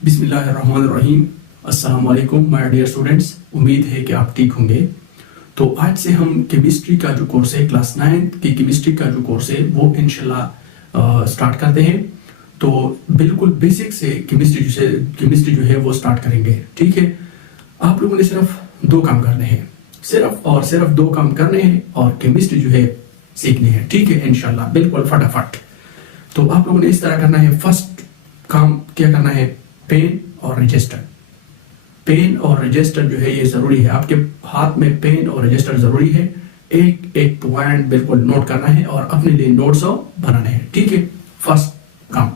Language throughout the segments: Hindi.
बिस्मिल्लाहिर्रहमानिर्रहीम। अस्सलाम वालेकुम माय डियर स्टूडेंट्स, उम्मीद है कि आप ठीक होंगे। तो आज से हम केमिस्ट्री का जो कोर्स है, क्लास 9 की केमिस्ट्री का जो कोर्स है वो इंशाल्लाह स्टार्ट करते हैं। तो बिल्कुल बेसिक से केमिस्ट्री जो है वो स्टार्ट करेंगे। ठीक है, आप लोगों ने सिर्फ 2 काम करने हैं, सिर्फ 2 काम करने हैं और केमिस्ट्री जो है सीखनी है। ठीक है, इंशाल्लाह बिल्कुल फटाफट। तो आप लोगों ने इस तरह करना है। फर्स्ट काम क्या करना है, पेन और रजिस्टर। पेन और रजिस्टर जो है ये जरूरी है, आपके हाथ में पेन और रजिस्टर जरूरी है। एक एक पॉइंट बिल्कुल नोट करना है और अपने लिए नोट्स बनाने हैं। ठीक है, फर्स्ट काम।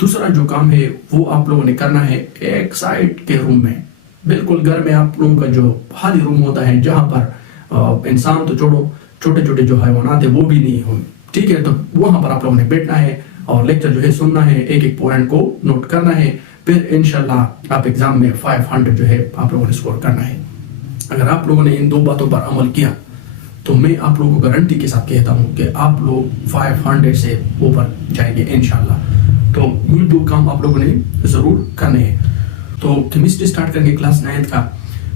दूसरा जो काम है वो आप लोगों ने करना है एक साइड के रूम में, बिल्कुल घर में आप लोगों का जो खाली रूम होता है जहां पर इंसान तो छोड़ो, छोटे छोटे जो हैवानात है वो भी नहीं हो। ठीक है, तो वहां पर आप लोगों ने बैठना है और लेक्चर जो है सुनना है, एक एक पॉइंट को नोट करना है। फिर इंशाल्लाह आप एग्जाम में 500 जो है आप लोगों ने स्कोर करना है। अगर आप लोगों ने इन 2 बातों पर अमल किया तो मैं आप लोगों को गारंटी के साथ कहता हूं कि आप लोग 500 से ऊपर जाएंगे इंशाल्लाह। तो ये 2 काम आप लोगों ने जरूर करने हैं। तो केमिस्ट्री स्टार्ट करेंगे क्लास 9 का।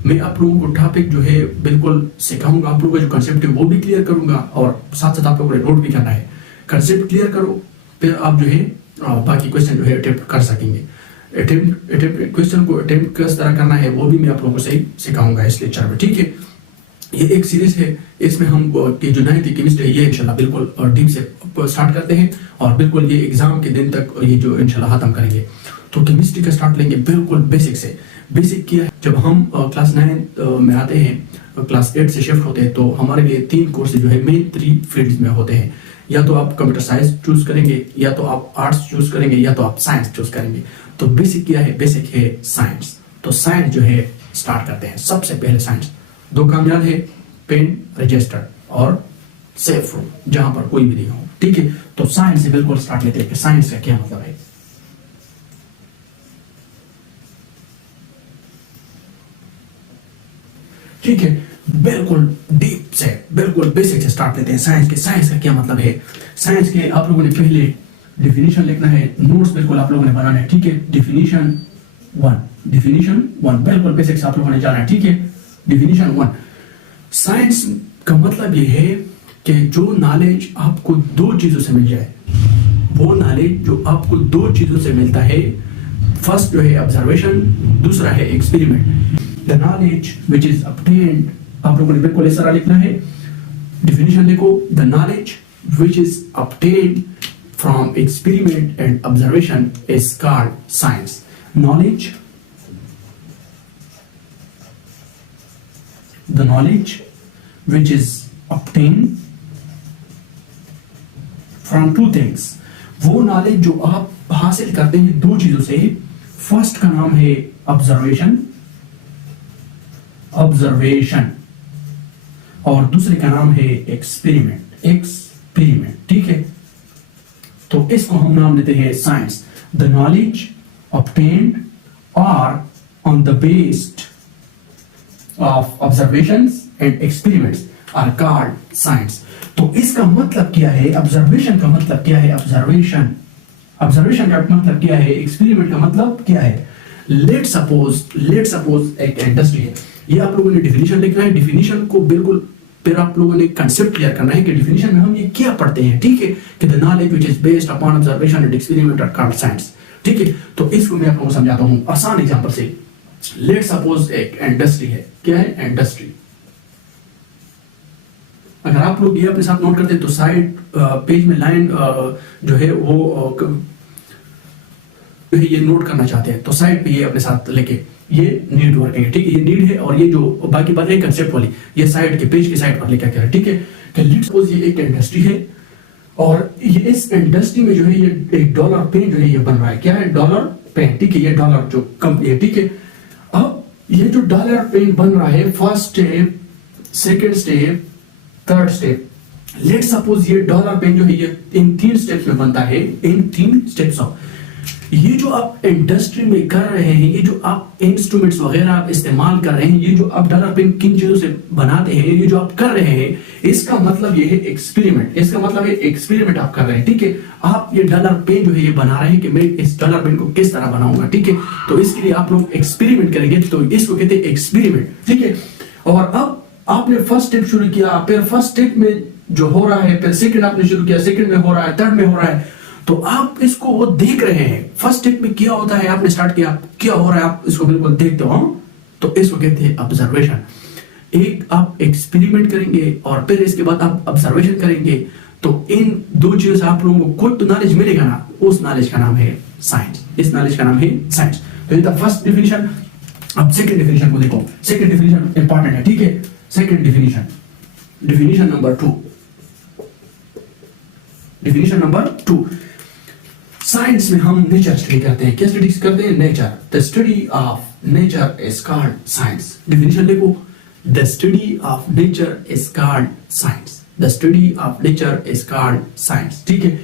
मैं आप लोगों को टॉपिक जो है बिल्कुल सिखाऊंगा, आप लोगों का जो कंसेप्ट है वो भी क्लियर करूंगा और साथ साथ आप लोगों ने नोट भी करना है। कंसेप्ट क्लियर करो, फिर आप जो है बाकी क्वेश्चन जो है अटेम्प्ट कर सकेंगे। क्वेश्चन को अटेम्प्ट किस तरह करना है वो भी मैं आप लोगों को सही सिखाऊंगा इस लेक्चर में। ठीक है, ये एक सीरीज है, इसमें हम की जो 9th केमिस्ट्री है ये इंशाल्लाह बिल्कुल डीप से स्टार्ट करते हैं और बिल्कुल ये एग्जाम के दिन तक ये जो इंशाल्लाह खत्म करेंगे। तो केमिस्ट्री का स्टार्ट लेंगे बिल्कुल बेसिक से। बेसिक किया है, जब हम क्लास 9 में आते हैं, क्लास 8 से शिफ्ट होते हैं, तो हमारे लिए 3 कोर्स जो है मेन 3 फील्ड्स में होते हैं। या तो आप कंप्यूटर साइंस चूज करेंगे, या तो आप आर्ट्स चूज करेंगे, या तो आप साइंस चूज करेंगे। तो बेसिक क्या है, बेसिक है साइंस। तो साइंस जो है स्टार्ट करते हैं। सबसे पहले साइंस 2 काम याद है, पेन, रजिस्टर और सेफ रूम जहां पर कोई भी नहीं हो। ठीक है, तो साइंस से बिल्कुल स्टार्ट लेते हैं कि साइंस का क्या मतलब है। ठीक है, बिल्कुल डीप से, बिल्कुल बेसिक से स्टार्ट लेते हैं साइंस के। साइंस का क्या मतलब है, साइंस के आप लोगों ने पहले डिफिनीशन लिखना है, नोट्स बिल्कुल आप लोगों ने बनाना है। ठीक है, डिफिनीशन 1 बिल्कुल बेसिक से आप लोगों ने जाना है। ठीक है, डिफिनीशन 1। साइंस का मतलब ये है कि जो नॉलेज आपको 2 चीजों से मिल जाए, वो नॉलेज जो आपको 2 चीजों से मिलता है। फर्स्ट जो है ऑब्जर्वेशन, दूसरा है experiment. The knowledge which is obtained, आप लोगों ने बिल्कुल इस तरह लिखना है, डिफिनीशन लिखो, the knowledge which is obtained from experiment and observation is called science. Knowledge, the knowledge which is obtained from 2 things, वो नॉलेज जो आप हासिल करते हैं 2 चीजों से। फर्स्ट का नाम है ऑब्जर्वेशन और दूसरे का नाम है एक्सपेरिमेंट। ठीक है, तो इसको हम नाम देते हैं science. The knowledge obtained or on the based of observations and experiments are called science. तो इसका मतलब क्या है, ऑब्जर्वेशन का मतलब क्या है, ऑब्जर्वेशन का मतलब क्या है, एक्सपेरिमेंट का मतलब क्या है। लेट सपोज एक इंडस्ट्री है, ये आप लोगों ने डिफिनीशन लिखना है। डिफिनीशन को बिल्कुल फिर आप लोगों ने कंसेप्ट क्लियर करना है कि डिफिनीशन में हम ये क्या पढ़ते हैं। ठीक है, कि the knowledge which is based upon observation and experiment are called science. ठीक है, तो इसको मैं आप लोगों को समझाता हूं आसान एग्जांपल से। लेट सपोज एक इंडस्ट्री है, क्या है इंडस्ट्री। अगर आप लोग ये अपने साथ नोट करते हैं तो साइड पेज में लाइन जो है वो ये नोट करना चाहते हैं तो साइड पे ये अपने साथ लेके ये नीड वर्क है। ठीक है, ये नीड है और ये जो बाकी बात है कंसेप्ट वाली ये साइड के पेज की साइड पर लेकर क्या है। ठीक है, कि लेट्स सपोज ये एक इंडस्ट्री है और ये इस इंडस्ट्री में जो है ये एक डॉलर पेन जो है ये बन रहा है। क्या है, डॉलर पेन। ठीक है, ये डॉलर जो कंपनी है। ठीक है, अब ये जो डॉलर पेन बन रहा है, first step, second step, third step. Let's suppose ये डॉलर पेन जो है ये इन 3 स्टेप्स में बनता है, इन 3 स्टेप्स ऑफ। ये जो आप इंडस्ट्री में कर रहे हैं, ये जो आप इंस्ट्रूमेंट्स वगैरह आप इस्तेमाल कर रहे हैं, ये जो आप डॉलर पेन किन चीजों से बनाते हैं, ये जो आप कर रहे हैं, इसका मतलब ये है एक्सपेरिमेंट। इसका मतलब है एक्सपेरिमेंट आप कर रहे हैं, ठीक है। आप ये डॉलर पेन जो है ये बना रहे हैं कि मैं इस डॉलर पेन को किस तरह बनाऊंगा, ठीक है। तो इसके लिए आप लोग एक्सपेरिमेंट करेंगे, तो इसको कहते हैं एक्सपेरिमेंट, ठीक है। और अब आपने फर्स्ट स्टेप शुरू किया, फिर फर्स्ट स्टेप में जो हो रहा है, फिर सेकंड आपने शुरू किया, सेकंड में हो रहा है, थर्ड में हो रहा है, तो आप इसको वो देख रहे हैं। फर्स्ट स्टेप में क्या होता है, आपने स्टार्ट किया, क्या हो रहा है, आप इसको बिल्कुल देखते हो, तो इसको कहते हैं ऑब्जर्वेशन। एक आप एक्सपेरिमेंट करेंगे और फिर इसके बाद आप ऑब्जर्वेशन करेंगे, तो इन दो चीजों से आप लोगों को कुछ तो नॉलेज मिलेगा ना, उस नॉलेज का नाम है साइंस। इस नॉलेज का नाम है साइंस। तो ये था फर्स्ट डिफिनेशन। अब सेकंड डिफिनेशन को देखो। सेकंड डिफिनेशन इंपॉर्टेंट है, ठीक है। Second definition, definition number 2। Definition number 2, science में हम नेचर स्टडी करते हैं। क्या स्टडी करते हैं? Nature. The study of nature is called science. Definition देखो, the study of nature is called science. The study of nature is called science, ठीक है।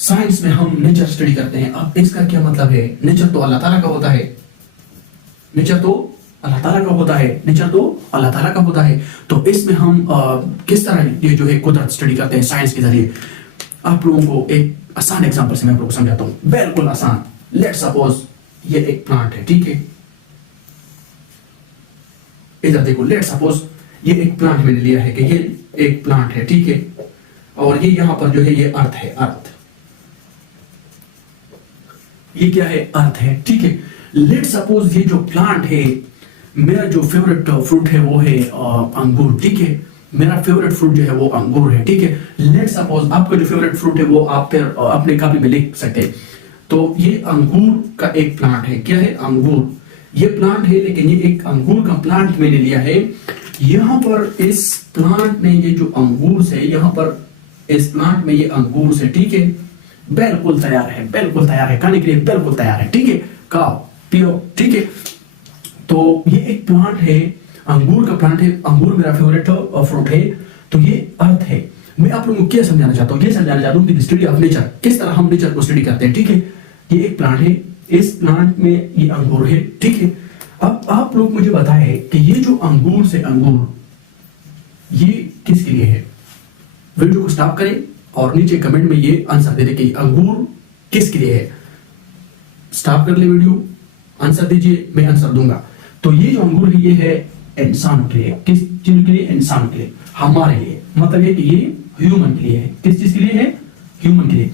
साइंस में हम नेचर स्टडी करते हैं। अब इसका क्या मतलब है? नेचर तो अल्लाह ताला का होता है, नेचर तो अल्लाह ताला का होता है, नेचर तो अल्लाह ताला का होता है। तो इसमें हम किस तरह ये जो है कुदरत स्टडी करते हैं साइंस के जरिए। आप लोगों को एक आसान एग्जांपल से मैं आप लोगों को समझाता हूं, बिल्कुल आसान। लेट्स सपोज ये एक प्लांट है, ठीक है। इधर देखो, लेट्स सपोज ये एक प्लांट मैंने लिया है कि ये एक प्लांट है, ठीक है। और ये यहां पर जो है ये अर्थ है, अर्थ। ये क्या है? अर्थ है, ठीक है। लेट्स सपोज ये जो प्लांट है, मेरा जो फेवरेट फ्रूट है वो है अंगूर, ठीक है। मेरा फेवरेट फ्रूट जो है वो अंगूर है, ठीक है। लेट्स सपोज आपका जो फेवरेट फ्रूट है वो आप फिर अपने कॉपी में लिख सकते हैं। तो ये अंगूर का एक प्लांट है। क्या है? अंगूर। ये प्लांट है, लेकिन ये एक अंगूर का प्लांट मैंने लिया है। यहां पर इस प्लांट में ये जो अंगूर है, यहां पर इस प्लांट में ये अंगूर है, ठीक है। बिल्कुल तैयार है, बिल्कुल तैयार है, खाने के लिए बिल्कुल तैयार है, ठीक है। खाओ पियो, ठीक है। तो ये एक प्लांट है, अंगूर का प्लांट है। अंगूर मेरा फेवरेट फ्रूट है। तो ये अर्थ है। मैं आप लोगों को क्या समझाना चाहता हूँ? ये समझाना चाहता हूँ कि स्टडी ऑफ नेचर, किस तरह हम नेचर को स्टडी करते हैं, ठीक है। ये एक प्लांट है, इस प्लांट में ये अंगूर है, ठीक है। अब आप लोग मुझे बताएं कि ये जो अंगूर से अंगूर, ये किसके लिए है? वीडियो को स्टॉप करें और नीचे कमेंट में ये आंसर दे दे कि अंगूर किसके लिए है। स्टॉप कर ले वीडियो, आंसर दीजिए, मैं आंसर दूंगा। तो ये जो अंगूर है ये है इंसान के लिए। किस चीज के लिए? इंसान के लिए, हमारे लिए। मतलब है कि ये ह्यूमन के लिए है। किस चीज के लिए है? ह्यूमन के लिए।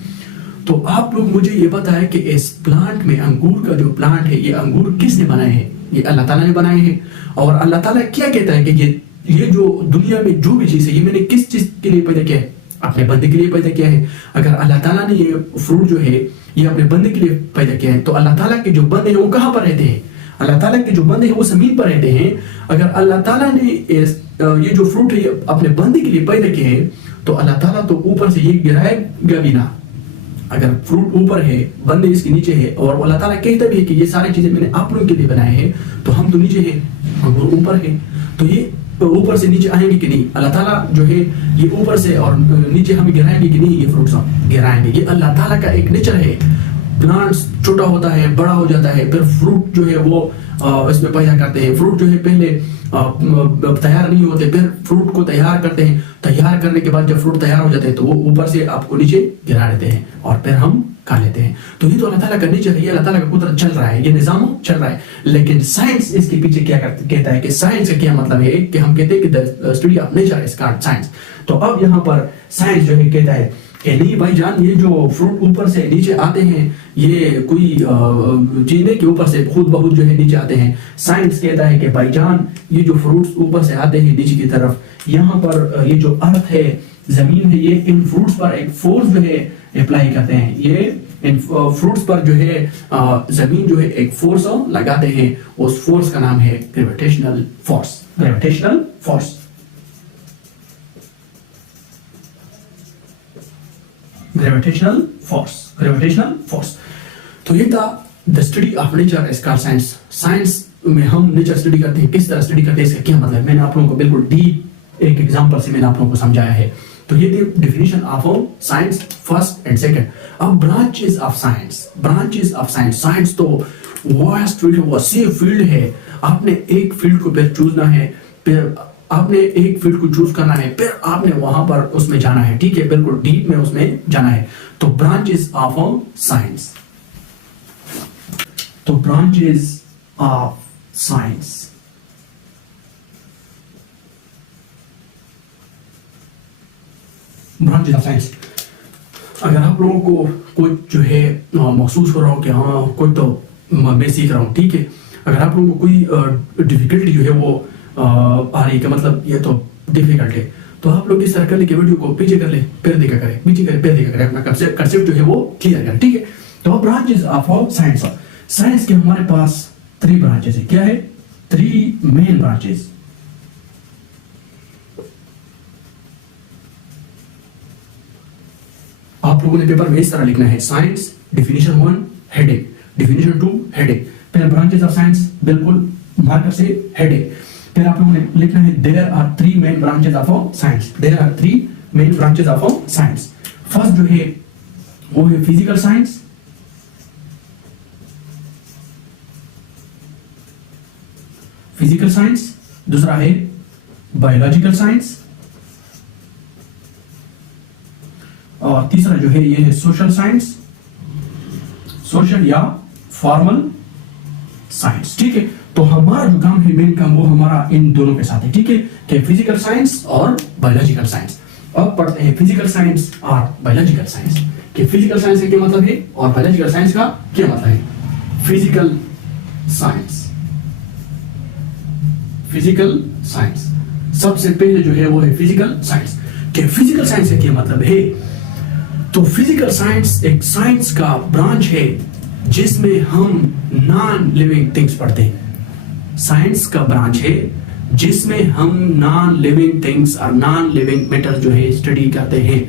तो आप लोग मुझे ये बताएं कि इस प्लांट में, अंगूर का जो प्लांट है, ये अंगूर किसने बनाए हैं? ये अल्लाह ताला ने बनाए हैं। और अल्लाह ताला क्या कहता है कि ये जो दुनिया में जो भी चीज है, ये मैंने किस चीज के लिए पैदा किया है? अपने बंदे के लिए पैदा किया है। अगर अल्लाह ताला ने ये फ्रूट जो है ये अपने बंदे के लिए पैदा किया है, तो अल्लाह ताला के जो बंदे हैं वो कहां पर रहते हैं? अल्लाह ताला के जो बंदे हैं वो जमीन पर रहते हैं। अगर अल्लाह ताला ने ये जो फ्रूट है अपने बंदे के लिए पैदा किए हैं, तो अल्लाह ताला तो ऊपर से ये गिराएगा भी ना। अगर फ्रूट ऊपर है, बंदे इसके नीचे है, और अल्लाह ताला कहता भी है कि ये सारी चीजें मैंने आप लोगों के लिए बनाए हैं, तो हम तो नीचे हैं, अंगूर ऊपर है। तो ये ऊपर से नीचे आएंगे कि नहीं? अल्लाह ताला जो है ये ऊपर से और नीचे हमें गिराएंगे कि नहीं? ये फ्रूट्स हम गिराएंगे। ये अल्लाह ताला का एक नेचर है। प्लांट्स छोटा होता है, बड़ा हो जाता है, फिर फ्रूट जो है वो इसमें पैदा करते हैं। फ्रूट जो है पहले तैयार नहीं होते, फिर फ्रूट को तैयार करते हैं। तैयार करने के बाद जब फ्रूट तैयार हो जाते हैं तो वो ऊपर से आपको नीचे गिरा देते हैं और फिर हम खा लेते हैं। तो ये तो अल्लाह ताला का नेचर है, ये अल्लाह ताला का कुदरत चल रहा है, ये निजाम चल रहा है। लेकिन साइंस इसके पीछे क्या कहता है कि साइंस का क्या मतलब है कि हम कहते हैं कि the study of nature is called science. तो अब यहाँ पर साइंस जो है कहता है कि नहीं भाईजान, ये जो फ्रूट ऊपर से नीचे आते हैं, ये कोई जीने के ऊपर से खुद बहुत जो है नीचे आते हैं। साइंस कहता है कि भाईजान ये जो फ्रूट्स ऊपर से आते हैं नीचे की तरफ, यहाँ पर ये जो अर्थ है, जमीन है, ये इन फ्रूट्स पर एक फोर्स जो है अप्लाई करते हैं। ये इन फ्रूट्स पर जो है जमीन जो है एक फोर्स लगाते हैं। उस फोर्स का नाम है gravitational force. Gravitational force, gravitational force, gravitational force. तो ये था the study of nature is called science. Science में हम नेचर स्टडी करते हैं, किस तरह स्टडी करते हैं, इसका क्या मतलब? मैंने आप लोगों को बिल्कुल डीप एक एग्जांपल से मैंने आप लोगों को समझाया है तो ये थी definition of science first and second. अब branches of science, branches of science, science तो वास्ट फील्ड है, वसीअ फील्ड है। आपने एक फील्ड को फिर चूजना है, फिर आपने एक फील्ड को चूज करना है, फिर आपने वहां पर उसमें जाना है, ठीक है, बिल्कुल डीप में उसमें जाना है। तो ब्रांचेस ऑफ साइंस, तो branches of science, branches of science. अगर आप लोगों को कुछ जो है महसूस हो रहा हो कि हाँ कुछ तो मैं सीख रहा हूँ, ठीक है, अगर आप लोगों को कोई डिफिकल्टी जो है वो आ रही है, मतलब ये तो डिफिकल्ट है, तो आप लोग इस तरह कर ले कि वीडियो को पीछे कर ले, फिर देखा करें, पीछे करे फिर देखा करें, अपना कंसेप्ट जो है वो क्लियर करें, ठीक है। तो ब्रांचेस ऑफ साइंस, साइंस के हमारे पास 3 ब्रांचेस है। क्या है? 3 मेन ब्रांचेस। आप लोगों ने पेपर में इस तरह लिखना है, science definition 1 heading, definition 2 heading, फिर ब्रांचेस ऑफ साइंस बिल्कुल मार्कर से हेडिंग, फिर आप लोगों ने लिखना है there are 3 main branches of science, there are 3 main branches of science. First जो है वो है फिजिकल साइंस, फिजिकल साइंस, दूसरा है बायोलॉजिकल साइंस, और तीसरा जो है ये है सोशल साइंस, सोशल या फॉर्मल साइंस, ठीक है। तो हमारा जो काम है, मेन काम, वो हमारा इन दोनों के साथ है, ठीक है, कि फिजिकल साइंस और बायोलॉजिकल साइंस। अब पढ़ते हैं फिजिकल साइंस और बायोलॉजिकल साइंस, कि फिजिकल साइंस का क्या मतलब है और बायोलॉजिकल साइंस का क्या मतलब है। फिजिकल साइंस, फिजिकल साइंस, सबसे पहले जो है वो है फिजिकल साइंस। कि फिजिकल साइंस का क्या मतलब है? तो फिजिकल साइंस एक साइंस का ब्रांच है जिसमें हम नॉन लिविंग थिंग्स पढ़ते हैं। साइंस का ब्रांच है जिसमें हम नॉन लिविंग थिंग्स और नॉन लिविंग मैटर जो है स्टडी करते हैं।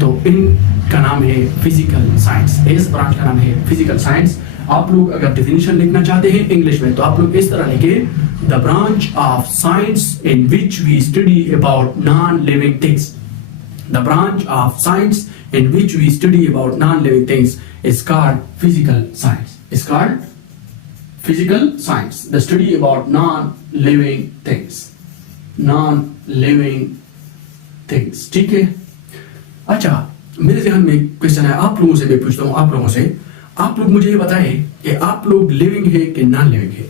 तो इनका नाम है फिजिकल साइंस, इस ब्रांच का नाम है फिजिकल साइंस। आप लोग अगर डेफिनेशन लिखना चाहते हैं इंग्लिश में, तो आप लोग इस तरह लिखे, the branch of science in which we study about non living things. The branch of science in which we study about non-living things is called physical science. Is called physical science. The study about non-living things. Non-living things. ठीक है? अच्छा, मेरे ध्यान में क्वेश्चन है, आप लोगों से मैं पूछता हूँ, आप लोगों से, आप लोग मुझे ये बताएं कि आप लोग लिविंग है कि नॉन लिविंग है,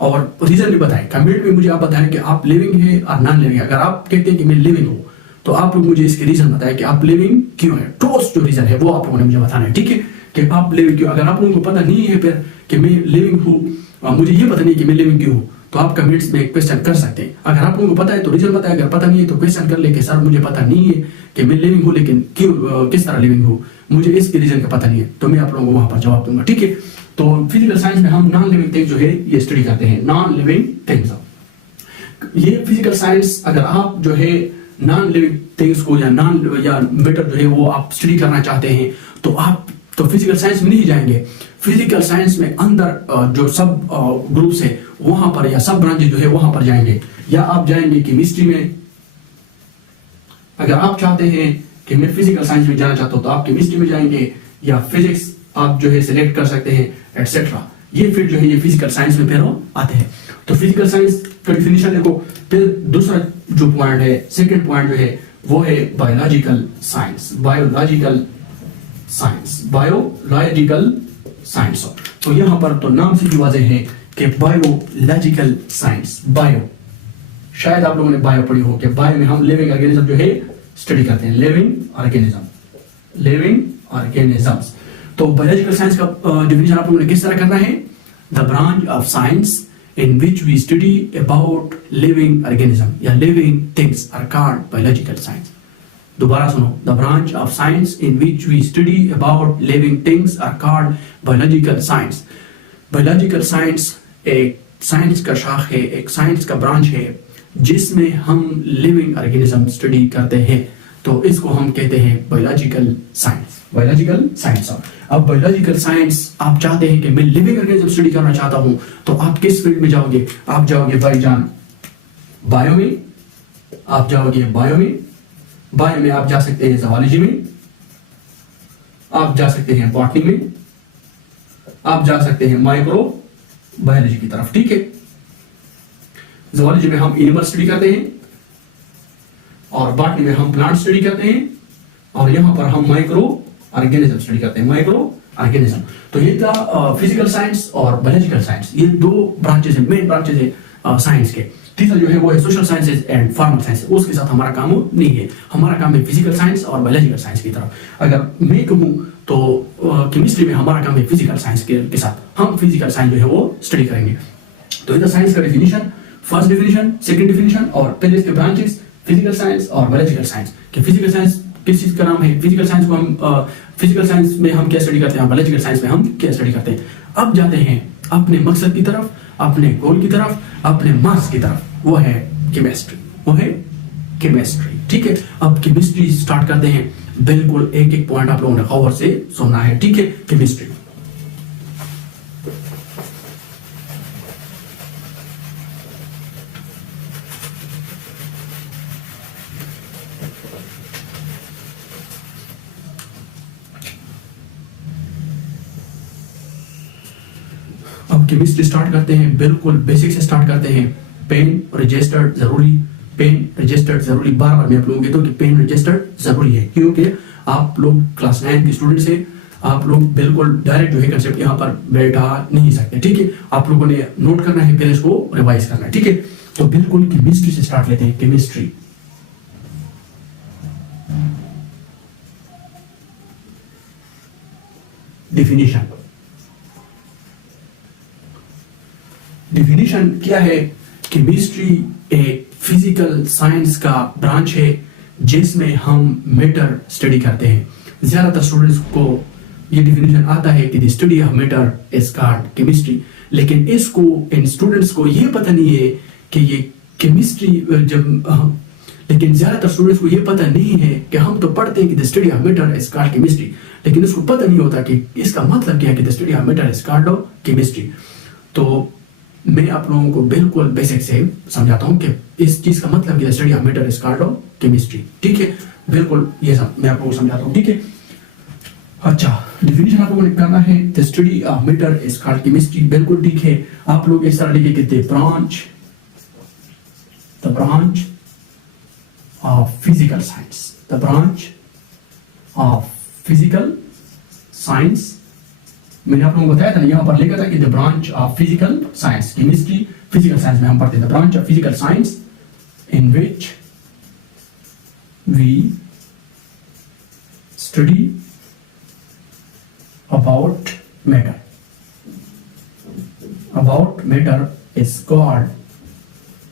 और रीजन भी बताएं। कमेंट में मुझे आप बताएं कि आप लिविंग है और नॉन लिविंग है। अगर आप कहते हैं कि मैं लिविंग हूँ, तो आप लोग मुझे इसके रीजन बताएं कि आप लिविंग क्यों है। ठोस जो रीजन है वो आप लोगों ने मुझे बताना है, ठीक है, कि आप लिविंग क्यों। अगर आप लोगों को पता नहीं है फिर कि मैं लिविंग हूँ, मुझे ये पता नहीं कि मैं लिविंग क्यों हूँ, तो आप कमेंट्स में क्वेश्चन कर सकते हैं। अगर आप लोगों को पता है तो रीजन बताएं, अगर पता नहीं है तो क्वेश्चन कर ले कि सर मुझे पता नहीं है कि मैं लिविंग हूँ, लेकिन क्यों, किस तरह लिविंग हूँ, मुझे इसके रीजन का पता नहीं है, तो मैं आप लोगों को वहां पर जवाब दूंगा, ठीक है। तो फिजिकल साइंस में हम नॉन लिविंग थिंग्स जो है ये स्टडी करते हैं, नॉन लिविंग थिंग्स। ये फिजिकल साइंस, अगर आप जो है नॉन लिविंग थिंग्स को या मैटर जो है वो आप स्टडी करना चाहते हैं, तो आप तो फिजिकल साइंस में नहीं जाएंगे। फिजिकल साइंस में अंदर जो सब ग्रुप्स है वहां पर, या सब ब्रांचेस जो है वहां पर जाएंगे, या आप जाएंगे केमिस्ट्री में। अगर आप चाहते हैं कि मैं फिजिकल साइंस में जाना चाहता हूं, तो आप केमिस्ट्री में जाएंगे, या फिजिक्स आप जो है सिलेक्ट कर सकते हैं, एटसेट्रा। ये फिर जो है ये फिजिकल साइंस में फिर आते हैं। तो फिजिकल साइंस का डिफिनेशन देखो। फिर दूसरा जो पॉइंट है, सेकंड पॉइंट जो है वो है biological science, biological science, biological science. तो यहां पर तो नाम से ही वाज़ेह है कि बायोलॉजिकल साइंस, बायो, शायद आप लोगों ने बायो पढ़ी हो कि बायो में हम लिविंग ऑर्गेनिज्म जो है स्टडी करते हैं, लिविंग ऑर्गेनिज्म, लिविंग ऑर्गेनिजम्स। तो बायोलॉजिकल साइंस का डिफिनेशन आप लोगों ने किस तरह करना है? The branch of science in which we study about living organism या living things are called biological science. दोबारा सुनो, the branch of science in which we study about living things are called biological science. Biological science एक साइंस का शाख है, एक साइंस का ब्रांच है जिसमें हम लिविंग ऑर्गेनिज्म स्टडी करते हैं, तो इसको हम कहते हैं बायोलॉजिकल साइंस, बायोलॉजिकल साइंस। अब बायोलॉजिकल साइंस आप चाहते हैं कि मैं लिविंग ऑर्गेनिज्म स्टडी करना चाहता हूं, तो आप किस फील्ड में जाओगे? आप जाओगे भाईजान बायो में, आप जाओगे बायो में, बायो में आप जा सकते हैं ज़ूलॉजी में, आप जा सकते हैं बॉटनी में, आप जा सकते हैं माइक्रो बायोलॉजी की तरफ। ठीक है, ज़ूलॉजी में हम एनिमल स्टडी करते हैं और बॉटनी में हम प्लांट स्टडी करते हैं और यहां पर हम माइक्रो ऑर्गेनिज्म स्टडी करते हैं, माइक्रो ऑर्गेनिज्म। तो ये था फिजिकल साइंस और बायोलॉजिकल साइंस, ये दो ब्रांचेस है, मेन ब्रांचेस है साइंस के। तीसरा जो है वो है social sciences and formal science, उसके साथ हमारा काम नहीं है, हमारा काम है फिजिकल साइंस और बायोलॉजिकल साइंस की तरफ। अगर मैं कहूँ तो केमिस्ट्री में हमारा काम है फिजिकल साइंस के साथ, हम फिजिकल साइंस जो है वो स्टडी करेंगे। तो इधर साइंस का definition, first definition, second definition और पहले इसके ब्रांचेस फिजिकल साइंस और बायोलॉजिकल साइंस। कि फिजिकल साइंस किस चीज का नाम है, फिजिकल साइंस को हम फिजिकल साइंस में हम क्या स्टडी करते हैं, बायोलॉजिकल साइंस में हम क्या स्टडी करते हैं। अब जाते हैं अपने मकसद की तरफ, अपने गोल की तरफ, अपने मार्क्स की तरफ, वो है केमिस्ट्री, वो है केमिस्ट्री। ठीक है, अब केमिस्ट्री स्टार्ट करते हैं। बिल्कुल एक एक पॉइंट आप लोगों ने गौर से सुनना है। ठीक है, केमिस्ट्री। अब केमिस्ट्री स्टार्ट करते हैं, बिल्कुल बेसिक से स्टार्ट करते हैं। पेन रजिस्टर्ड जरूरी, पेन रजिस्टर्ड जरूरी। बार बार मैं आप लोगों को कहता हूं कि पेन रजिस्टर्ड जरूरी है, क्योंकि आप लोग क्लास 9 के स्टूडेंट्स हैं, आप लोग बिल्कुल डायरेक्ट जो है कंसेप्ट यहाँ पर बैठा नहीं सकते। ठीक है, आप लोगों ने नोट करना है, फिर इसको रिवाइज करना है। ठीक है, तो बिल्कुल केमिस्ट्री से स्टार्ट लेते हैं। Chemistry, definition. डिफिनीशन क्या है? केमिस्ट्री एक फिजिकल साइंस का ब्रांच है जिसमें हम मैटर स्टडी करते हैं। ज्यादातर स्टूडेंट्स को ये डिफिनेशन आता है कि the study of matter is called chemistry, लेकिन इसको इन स्टूडेंट्स को ये पता नहीं है कि ये केमिस्ट्री लेकिन ज्यादातर स्टूडेंट्स को ये पता नहीं है कि हम तो पढ़ते हैं कि the study of matter is called chemistry, लेकिन उसको पता नहीं होता कि इसका मतलब क्या है कि the study of matter is called chemistry. तो मैं आप लोगों को बिल्कुल बेसिक से समझाता हूं कि इस चीज का मतलब क्या है, study of matter is called chemistry. ठीक है, बिल्कुल ये सब मैं आप लोगों को समझाता हूं। ठीक है, अच्छा, डिफिनेशन आप लोगों ने करना है, the study of matter is called chemistry. बिल्कुल ठीक है, आप लोग इस तरह लिखेंगे the branch of physical science, the branch of physical science. मैंने आप लोगों को बताया था ना, यहां पर लिखा था कि the branch of physical science, chemistry physical science में हम पढ़ते हैं the branch of physical science in which we study about matter is called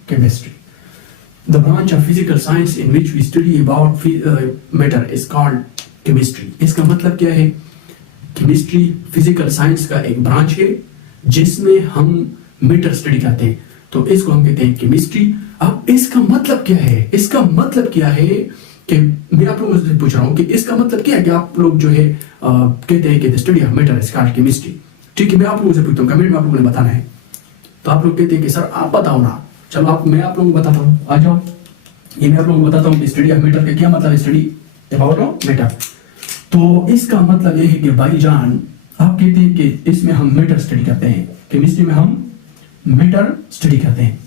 chemistry. The branch of physical science in which we study about matter is called chemistry. इसका मतलब क्या है? केमिस्ट्री फिजिकल साइंस का एक ब्रांच है जिसमें हम मैटर स्टडी करते हैं, तो इसको हम कहते हैं केमिस्ट्री। अब इसका मतलब क्या है? इसका मतलब क्या है कि मैं आप लोगों से पूछ रहा हूं कि इसका मतलब क्या है कि आप लोग जो है कहते हैं कि the study of matter is called chemistry. ठीक है, मैं आप लोगों से पूछता हूं, कमेंट में आप लोगों ने बताना है। तो आप लोग कहते हैं कि सर आप बताओ ना, चलो मैं आप लोगों को बताता हूं, आ जाओ। ये मैं आप लोगों को बताता हूं कि स्टडी ऑफ मैटर का क्या मतलब है, स्टडी अबाउट मैटर। तो इसका मतलब ये है कि भाईजान आप कहते हैं कि इसमें हम मैटर स्टडी करते हैं, केमिस्ट्री में हम मैटर स्टडी करते हैं।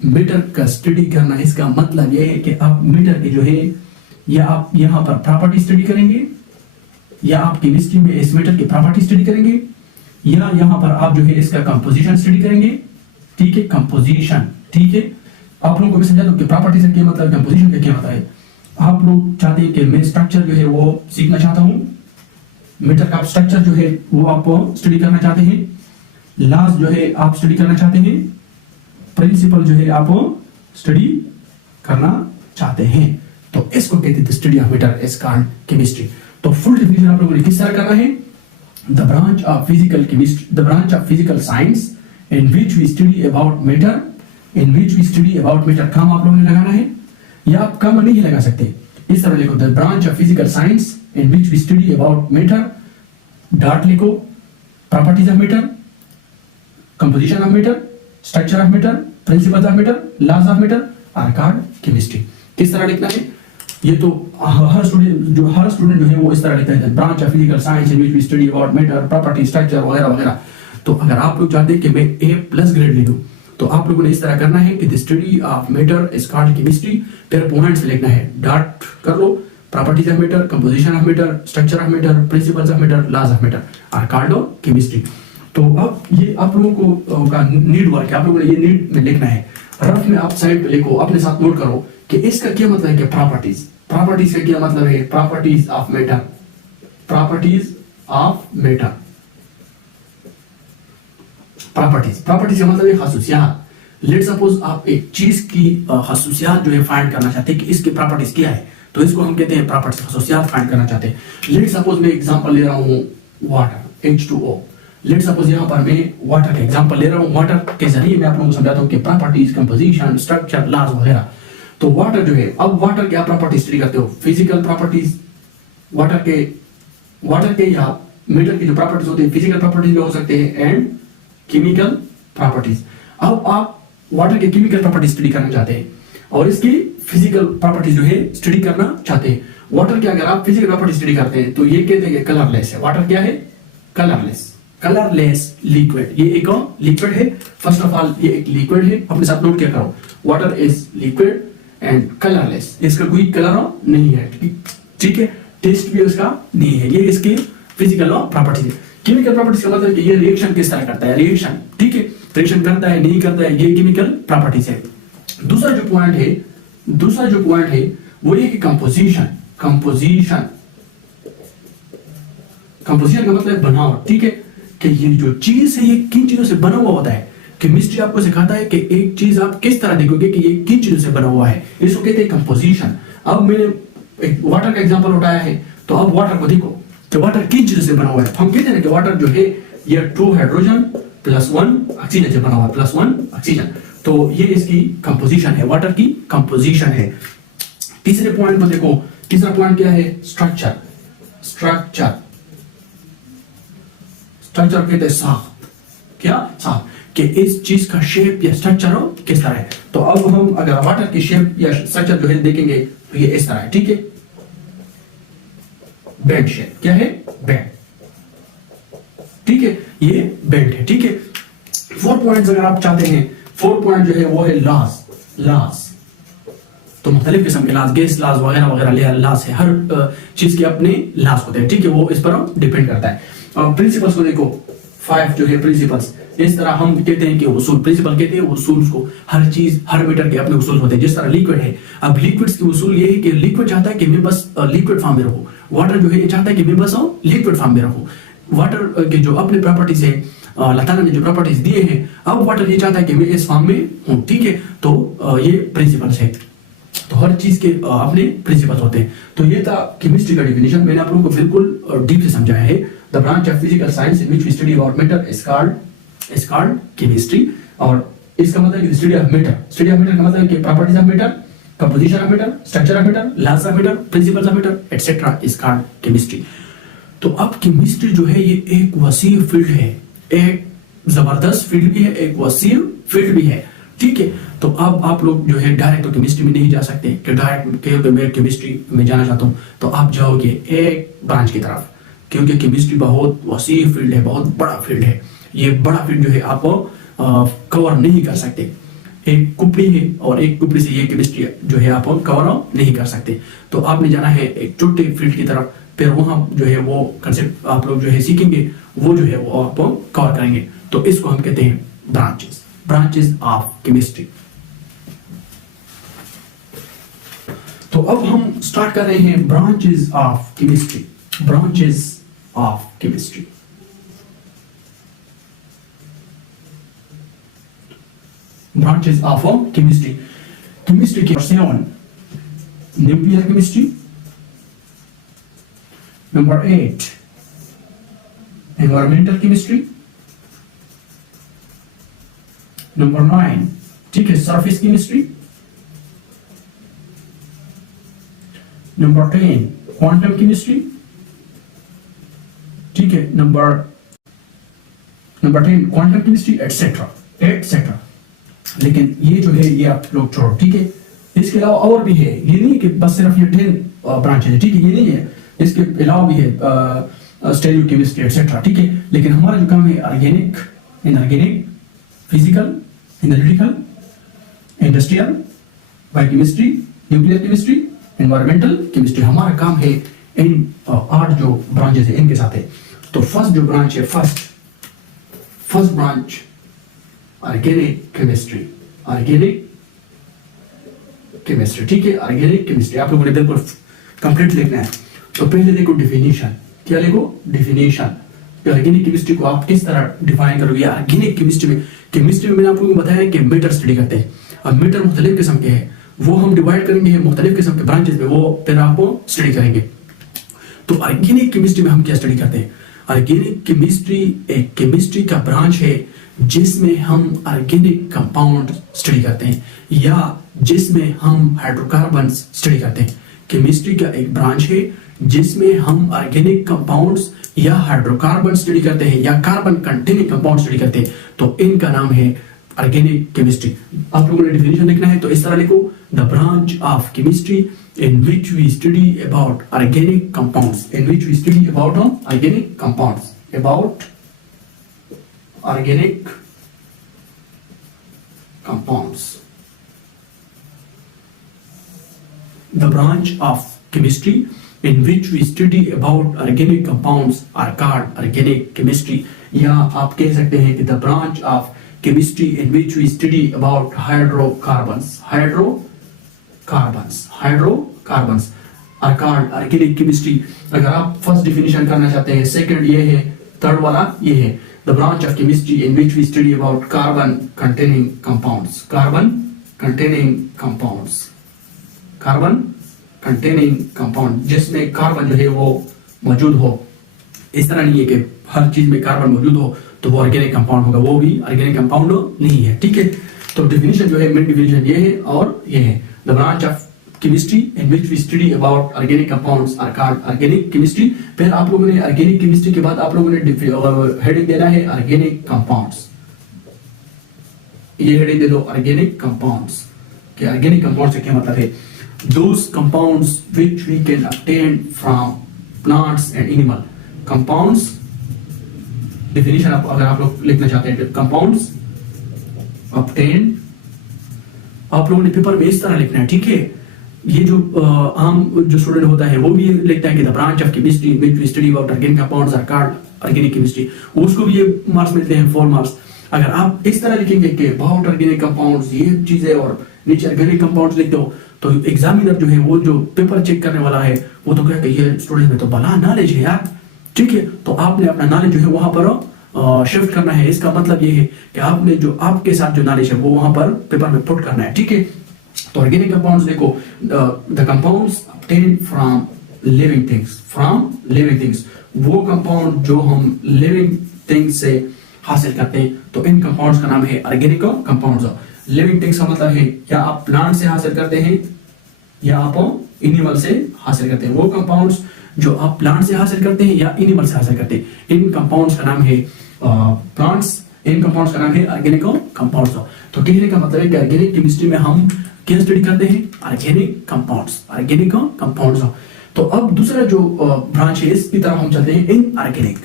मैटर का स्टडी करना, इसका मतलब यह है कि आप मैटर के जो है, या आप यहां पर प्रॉपर्टी स्टडी करेंगे, या आप केमिस्ट्री में इस मैटर की प्रॉपर्टी स्टडी करेंगे, या यहां पर आप जो है इसका कंपोजिशन स्टडी करेंगे। ठीक है, कंपोजिशन। ठीक है, आप लोगों को मैं समझा दूं कि प्रॉपर्टी से क्या मतलब, कंपोजिशन का क्या मतलब है। आप लोग चाहते हैं कि मैं स्ट्रक्चर जो है वो सीखना चाहता हूं, मैटर का स्ट्रक्चर जो है वो आप स्टडी करना चाहते हैं, लॉज जो है आप स्टडी करना चाहते हैं, प्रिंसिपल जो है आप स्टडी करना चाहते हैं, तो इसको कहते हैं study of matter is called chemistry. तो फुल डिफिनेशन आप लोगों ने किस तरह करना है? The branch of physical chemistry, the branch of physical science in which we study about matter, in which we study about matter. काम आप लोगों ने लगाना है, या आप काम नहीं लगा सकते, इस तरह लिखो, the branch of physical science in which we study about matter, dot लिखो, properties of matter, composition of matter, structure of matter, principles of matter, laws of matter are called chemistry. किस तरह लिखना है? ये तो हर स्टूडेंट जो है वो इस तरह लिखता है, branch of physical science in which we study about matter property structure वगैरह वगैरह। तो अगर आप लोग चाहते हैं कि मैं A+ ग्रेड ले दूं, तो आप लोगों ने इस तरह करना है कि the study of matter is called chemistry, फिर पॉइंट्स लिखना है, डॉट कर लो, properties of matter, composition of matter, structure of matter, principles of matter, laws of matter are called chemistry. तो अब ये आप लोगों को का नीड वर्क है, आप लोगों ने ये नीड में लिखना है, रफ में आप साइड पे लिखो, अपने साथ नोट करो कि इसका क्या मतलब है कि प्रॉपर्टीज का क्या मतलब है, properties of matter, properties of matter, properties का मतलब है खसूसियात। लेट्स सपोज आप एक चीज की खसूसियात जो है फाइंड करना चाहते हैं कि इसकी प्रॉपर्टीज क्या है, तो इसको हम कहते हैं प्रॉपर्टीज, खसूसियात फाइंड करना चाहते हैं। लेट्स सपोज मैं एग्जांपल ले रहा हूं वाटर H2O। लेट्स सपोज यहां पर मैं वाटर का एग्जांपल ले रहा हूं, वाटर के जरिए मैं आप लोगों को समझाता हूं कि प्रॉपर्टीज, कंपोजिशन, स्ट्रक्चर, लॉज वगैरह। तो वाटर जो है, अब वाटर क्या प्रॉपर्टीज स्टडी करते हो, फिजिकल प्रॉपर्टीज, वाटर के या मैटर की जो प्रॉपर्टीज होती है फिजिकल प्रॉपर्टीज भी हो सकते हैं एंड केमिकल प्रॉपर्टीज। अब आप वाटर के केमिकल प्रॉपर्टीज स्टडी करना चाहते हैं और इसकी फिजिकल प्रॉपर्टीज जो है स्टडी करना चाहते हैं। वाटर के अगर आप फिजिकल प्रॉपर्टीज स्टडी करते हैं तो ये कहते हैं कलरलेस है। वाटर क्या है, कलरलेस लिक्विड। ये एक लिक्विड है, फर्स्ट ऑफ ऑल ये एक लिक्विड है, अपने साथ नोट क्या करो, water is liquid and colourless, इसका कोई कलर नहीं है, ठीक है, टेस्ट भी उसका नहीं है, ये इसकी फिजिकल प्रॉपर्टीज है। केमिकल प्रॉपर्टीज का मतलब कि ये रिएक्शन किस तरह करता है, रिएक्शन, ठीक है, रिएक्शन करता है नहीं करता है, ये केमिकल प्रॉपर्टीज है। दूसरा जो पॉइंट है वो ये कि कंपोजिशन का मतलब है बनावट, ठीक है, कि ये जो चीज है ये किन चीजों से बना हुआ होता है। केमिस्ट्री आपको सिखाता है कि एक चीज आप किस तरह देखोगे कि ये किन चीजों से बना हुआ है, इसको कहते हैं कंपोजिशन। अब मैंने एक वाटर का एग्जांपल उठाया है, तो अब वाटर को देखो कि वाटर किन चीजों से बना हुआ है। हम कहते हैं कि वाटर जो है ये 2 हाइड्रोजन प्लस 1 ऑक्सीजन से बना हुआ है, प्लस 1 ऑक्सीजन, तो ये इसकी कंपोजिशन है, वाटर की कंपोजिशन है। तीसरे पॉइंट को देखो, तीसरा पॉइंट क्या है, स्ट्रक्चर कहते हैं साफ, क्या साफ, कि इस चीज का शेप या स्ट्रक्चर किस तरह है। तो अब हम अगर वाटर की शेप या स्ट्रक्चर जो है देखेंगे तो ये इस तरह है, ठीक है, बेड शेप, क्या है, बेड, ठीक है, ये बेड है, ठीक है। 4 पॉइंट्स अगर आप चाहते हैं, 4 पॉइंट जो है वो है लॉस, तो मुख्तलिफ किस्म के लॉस, गैस लॉस वगैरह वगैरह लॉस है, हर चीज के अपने लॉस होते हैं, ठीक है, वो इस पर डिपेंड करता है। और प्रिंसिपल्स को देखो, 5 जो है प्रिंसिपल्स, इस तरह हम कहते हैं कि उसूल, प्रिंसिपल कहते हैं उसूल को, हर चीज हर मैटर के अपने उसूल होते हैं। जिस तरह लिक्विड है, अब लिक्विड्स के उसूल ये है कि लिक्विड चाहता है कि मैं बस लिक्विड फॉर्म में रहूं, वाटर जो है ये चाहता है कि मैं बस लिक्विड फॉर्म में रहूं। वाटर के जो अपने प्रॉपर्टीज है, अल्लाह ताला ने जो प्रॉपर्टीज दिए हैं, अब वाटर ये चाहता है कि मैं इस फॉर्म में हूं, ठीक है, तो ये प्रिंसिपल्स है। तो हर चीज के अपने प्रिंसिपल्स होते हैं। तो ये था केमिस्ट्री का डेफिनेशन, मैंने आप लोगों को बिल्कुल डीप से समझाया है। The branch of physical science in which we study about matter is called chemistry. और इसका मतलब है स्टडी ऑफ मैटर का मतलब है कि properties of matter, composition of matter, structure of matter, laws of matter, principles of matter etcetera is called chemistry. तो अब केमिस्ट्री जो है ये एक वसीह फील्ड है, एक जबरदस्त फील्ड भी है, एक वसीह फील्ड भी है, ठीक है। तो अब आप लोग जो है डायरेक्ट तो केमिस्ट्री में नहीं जा सकते कि डायरेक्ट कहोगे मैं केमिस्ट्री में जाना चाहता हूँ, तो आप जाओगे एक ब्रांच की तरफ, क्योंकि केमिस्ट्री बहुत वसीह फील्ड है, बहुत बड़ा फील्ड है। ये बड़ा फील्ड जो है आप कवर नहीं कर सकते, एक कुपड़ी है और एक कुपड़ी से ये केमिस्ट्री जो है आप कवर नहीं कर सकते। तो आपने जाना है एक छोटे फील्ड की तरफ, फिर वहां जो है वो कंसेप्ट आप लोग जो है सीखेंगे, वो जो है वो आप कवर करेंगे। तो इसको हम कहते हैं ब्रांचेस ऑफ केमिस्ट्री। तो अब हम स्टार्ट कर रहे हैं branches of chemistry. Branches of chemistry. Chemistry के 7 nuclear chemistry, number 8 environmental chemistry, number 9 ठीक है surface chemistry, number 10 quantum chemistry, ठीक है, नंबर 10 क्वांटम केमिस्ट्री एटसेट्रा। लेकिन ये जो है ये आप लोग छोड़ो, ठीक है, इसके अलावा और भी है, ये नहीं कि बस सिर्फ ये 10 ब्रांच है, ठीक है, ये नहीं है, इसके अलावा भी है स्टेरियोकेमिस्ट्री एटसेट्रा, ठीक है। लेकिन हमारा जो काम है organic, inorganic, physical, analytical, industrial, biochemistry, nuclear chemistry, environmental chemistry, हमारा काम है इन 8 जो ब्रांचेस है इनके साथ है। तो फर्स्ट जो ब्रांच है, first branch organic chemistry, organic chemistry, ठीक है, ऑर्गेनिक केमिस्ट्री आप लोगों ने बिल्कुल कंप्लीट लिखना है। तो पहले देखो डिफिनीशन, क्या लिखो, डिफिनीशन, ऑर्गेनिक केमिस्ट्री को आप किस तरह डिफाइन करोगे। ऑर्गेनिक केमिस्ट्री में मैंने आप लोगों को बताया कि मीटर स्टडी करते हैं। अब मीटर मुख्तलिफ किस्म के हैं, वो हम डिवाइड करेंगे मुख्तलिफ किस्म के ब्रांचेस में, वो फिर आपको स्टडी करेंगे। तो ऑर्गेनिक केमिस्ट्री में हम क्या स्टडी करते हैं, ऑर्गेनिक केमिस्ट्री एक केमिस्ट्री का ब्रांच है जिसमें हम ऑर्गेनिक कंपाउंड स्टडी करते हैं या जिसमें हम हाइड्रोकार्बन्स स्टडी करते हैं। केमिस्ट्री का एक ब्रांच है जिसमें हम ऑर्गेनिक कंपाउंड्स या हाइड्रोकार्बन स्टडी करते हैं या कार्बन कंटेनिंग कंपाउंड स्टडी करते हैं, तो इनका नाम है ऑर्गेनिक केमिस्ट्री। आप लोगों ने डिफिनेशन लिखना है तो इस तरह लिखो, the branch of chemistry in which we study about organic compounds, in which we study about organic compounds, about organic compounds. The branch of chemistry in which we study about organic compounds are called organic chemistry, या आप कह सकते हैं कि the branch of chemistry in which we study about hydrocarbons are called organic chemistry। अगर आप फर्स्ट डिफिनेशन करना चाहते हैं, सेकंड ये है, थर्ड वाला ये है, the branch of chemistry in which we study about carbon containing compounds, carbon containing compound, जिसमें कार्बन जो है वो मौजूद हो। इस तरह नहीं है कि हर चीज में कार्बन मौजूद हो तो वो ऑर्गेनिक कंपाउंड होगा, वो भी ऑर्गेनिक कंपाउंड नहीं है, ठीक है। तो डिफिनेशन जो है, मेन डिफिनेशन ये है और ये है, the branch of chemistry in which we study about organic compounds are called organic chemistry. फिर आप लोगों ने ऑर्गेनिक केमिस्ट्री के बाद आप लोगों ने हेडिंग देना है ऑर्गेनिक कंपाउंड्स, ये हेडिंग दे दो ऑर्गेनिक कंपाउंड्स। कि ऑर्गेनिक कंपाउंड से क्या मतलब है, those compounds which we can obtain from plants and animal compounds। definition अगर आप लोग लिखना चाहते हैं, compounds obtained, आप लोगों ने पेपर में इस तरह लिखना है, ठीक है। ये जो आम जो स्टूडेंट होता है वो भी लिखता है कि the branch of chemistry which we study about organic compounds are called organic chemistry, उसको भी ये मार्क्स मिलते हैं 4 मार्क्स। अगर आप इस तरह लिखेंगे कि about organic compounds ये चीजें और नीचे ऑर्गेनिक कंपाउंड्स लिख दो, तो एग्जामिनर जो है वो जो पेपर चेक करने वाला है वो तो कहेगा ये स्टूडेंट में तो बड़ा नॉलेज है यार, ठीक है। तो आपने अपना नॉलेज जो है वहां पर शिफ्ट करना है। इसका मतलब ये है कि आपने जो आपके साथ जो नॉलेज है वो वहां पर पेपर में पुट करना है, ठीक है। तो ऑर्गेनिक कंपाउंड्स देखो, the compounds obtain from living things, वो कंपाउंड जो हम लिविंग थिंग्स से हासिल करते हैं, तो इन कंपाउंड्स का नाम है ऑर्गेनिक कंपाउंड्स। लिविंग थिंग्स का मतलब है या आप प्लांट से हासिल करते हैं या आप एनिमल से हासिल करते हैं। वो कंपाउंड्स जो आप प्लांट से हासिल करते हैं या एनिमल से हासिल करते हैं, इन कंपाउंड्स का नाम है प्लांट्स, इन कंपाउंड्स का नाम है ऑर्गेनिक कंपाउंड्स। तो कहने का मतलब है कि ऑर्गेनिक केमिस्ट्री में हम क्या स्टडी करते हैं, ऑर्गेनिक कंपाउंड्स। तो अब दूसरा जो ब्रांच है इसकी तरफ हम चलते हैं, इनऑर्गेनिक।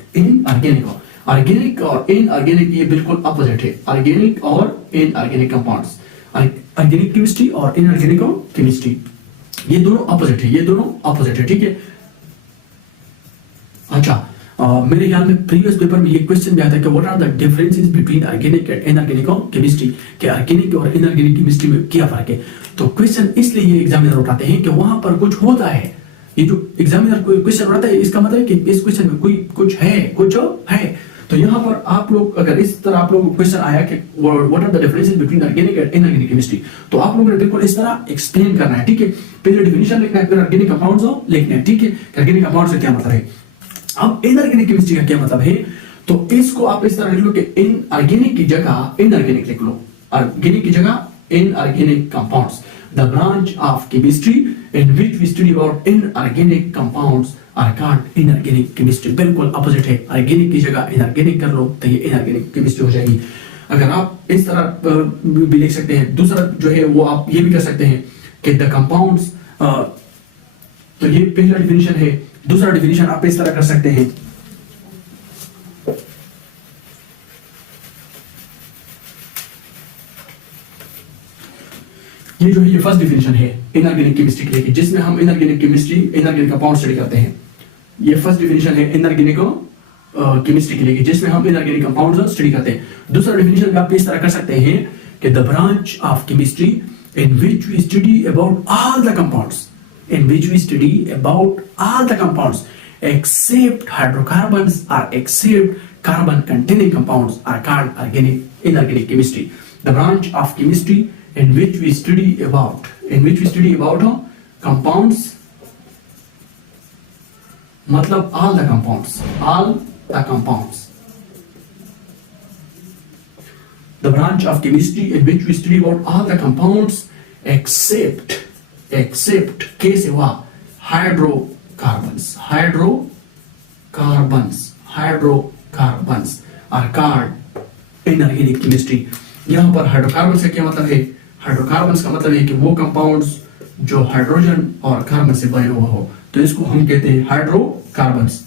ऑर्गेनिक और इनऑर्गेनिक ये बिल्कुल अपोजिट है, ऑर्गेनिक और इनऑर्गेनिक कंपाउंड्स, ऑर्गेनिक केमिस्ट्री और इनऑर्गेनिक केमिस्ट्री ये दोनों अपोजिट है, ठीक है। अच्छा, मेरे ख्याल में प्रीवियस पेपर में ये क्वेश्चन भी आया था कि what are the differences between organic and inorganic chemistry, कि ऑर्गेनिक और इनऑर्गेनिक केमिस्ट्री में क्या फर्क है। तो क्वेश्चन इसलिए ये एग्जामिनर उठाते हैं कि वहां पर कुछ होता है। ये जो एग्जामिनर कोई क्वेश्चन उठाता है इसका मतलब है कि इस क्वेश्चन में कुछ है। तो यहाँ पर आप लोग अगर इस तरह आप लोगों को क्वेश्चन आया कि what are the differences between organic and inorganic chemistry, तो आप लोगों ने बिल्कुल इस तरह एक्सप्लेन करना है, ठीक है। पहले डेफिनेशन लिखना है, फिर ऑर्गेनिक कंपाउंड्स लिखना है, ठीक है। ऑर्गेनिक कंपाउंड से क्या मतलब है। अब इनऑर्गेनिक केमिस्ट्री का क्या मतलब है, तो इसको आप इस तरह लिख लो कि इनऑर्गेनिक की जगह इनऑर्गेनिक लिख लो, ऑर्गेनिक की जगह inorganic compounds. The branch of chemistry in which we study about inorganic compounds are called inorganic chemistry. बिल्कुल अपोजिट है, ऑर्गेनिक की जगह इनऑर्गेनिक कर लो तो ये इनऑर्गेनिक केमिस्ट्री हो जाएगी। अगर आप इस तरह भी लिख सकते हैं, दूसरा जो है वो आप ये भी कर सकते हैं कि द कंपाउंड्स, तो ये पहला डिफिनेशन है। दूसरा डिफिनेशन आप इस तरह कर सकते हैं, ये जो है ये फर्स्ट डिफिनेशन है इनऑर्गेनिक केमिस्ट्री के लिए, जिसमें हम inorganic chemistry, inorganic compound study करते हैं। ये फर्स्ट डिफिनेशन है इनऑर्गेनिक केमिस्ट्री के लिए, जिसमें हम इनऑर्गेनिक कंपाउंड्स स्टडी करते हैं। दूसरा डिफिनेशन भी आप इस तरह कर सकते हैं कि the branch of chemistry in which we study about all the compounds, in which we study about all the compounds except hydrocarbons or except carbon containing compounds are called inorganic chemistry. The branch of chemistry in which we study about compounds, मतलब all the compounds. The branch of chemistry in which we study about all the compounds except के सिवा hydrocarbons are called inorganic chemistry. यहां पर हाइड्रोकार्बन से क्या मतलब है? हाइड्रोकार्बन्स का मतलब है कि वो कंपाउंड्स जो हाइड्रोजन और कार्बन से बने हुआ हो, तो इसको हम कहते हैं हाइड्रोकार्बन्स।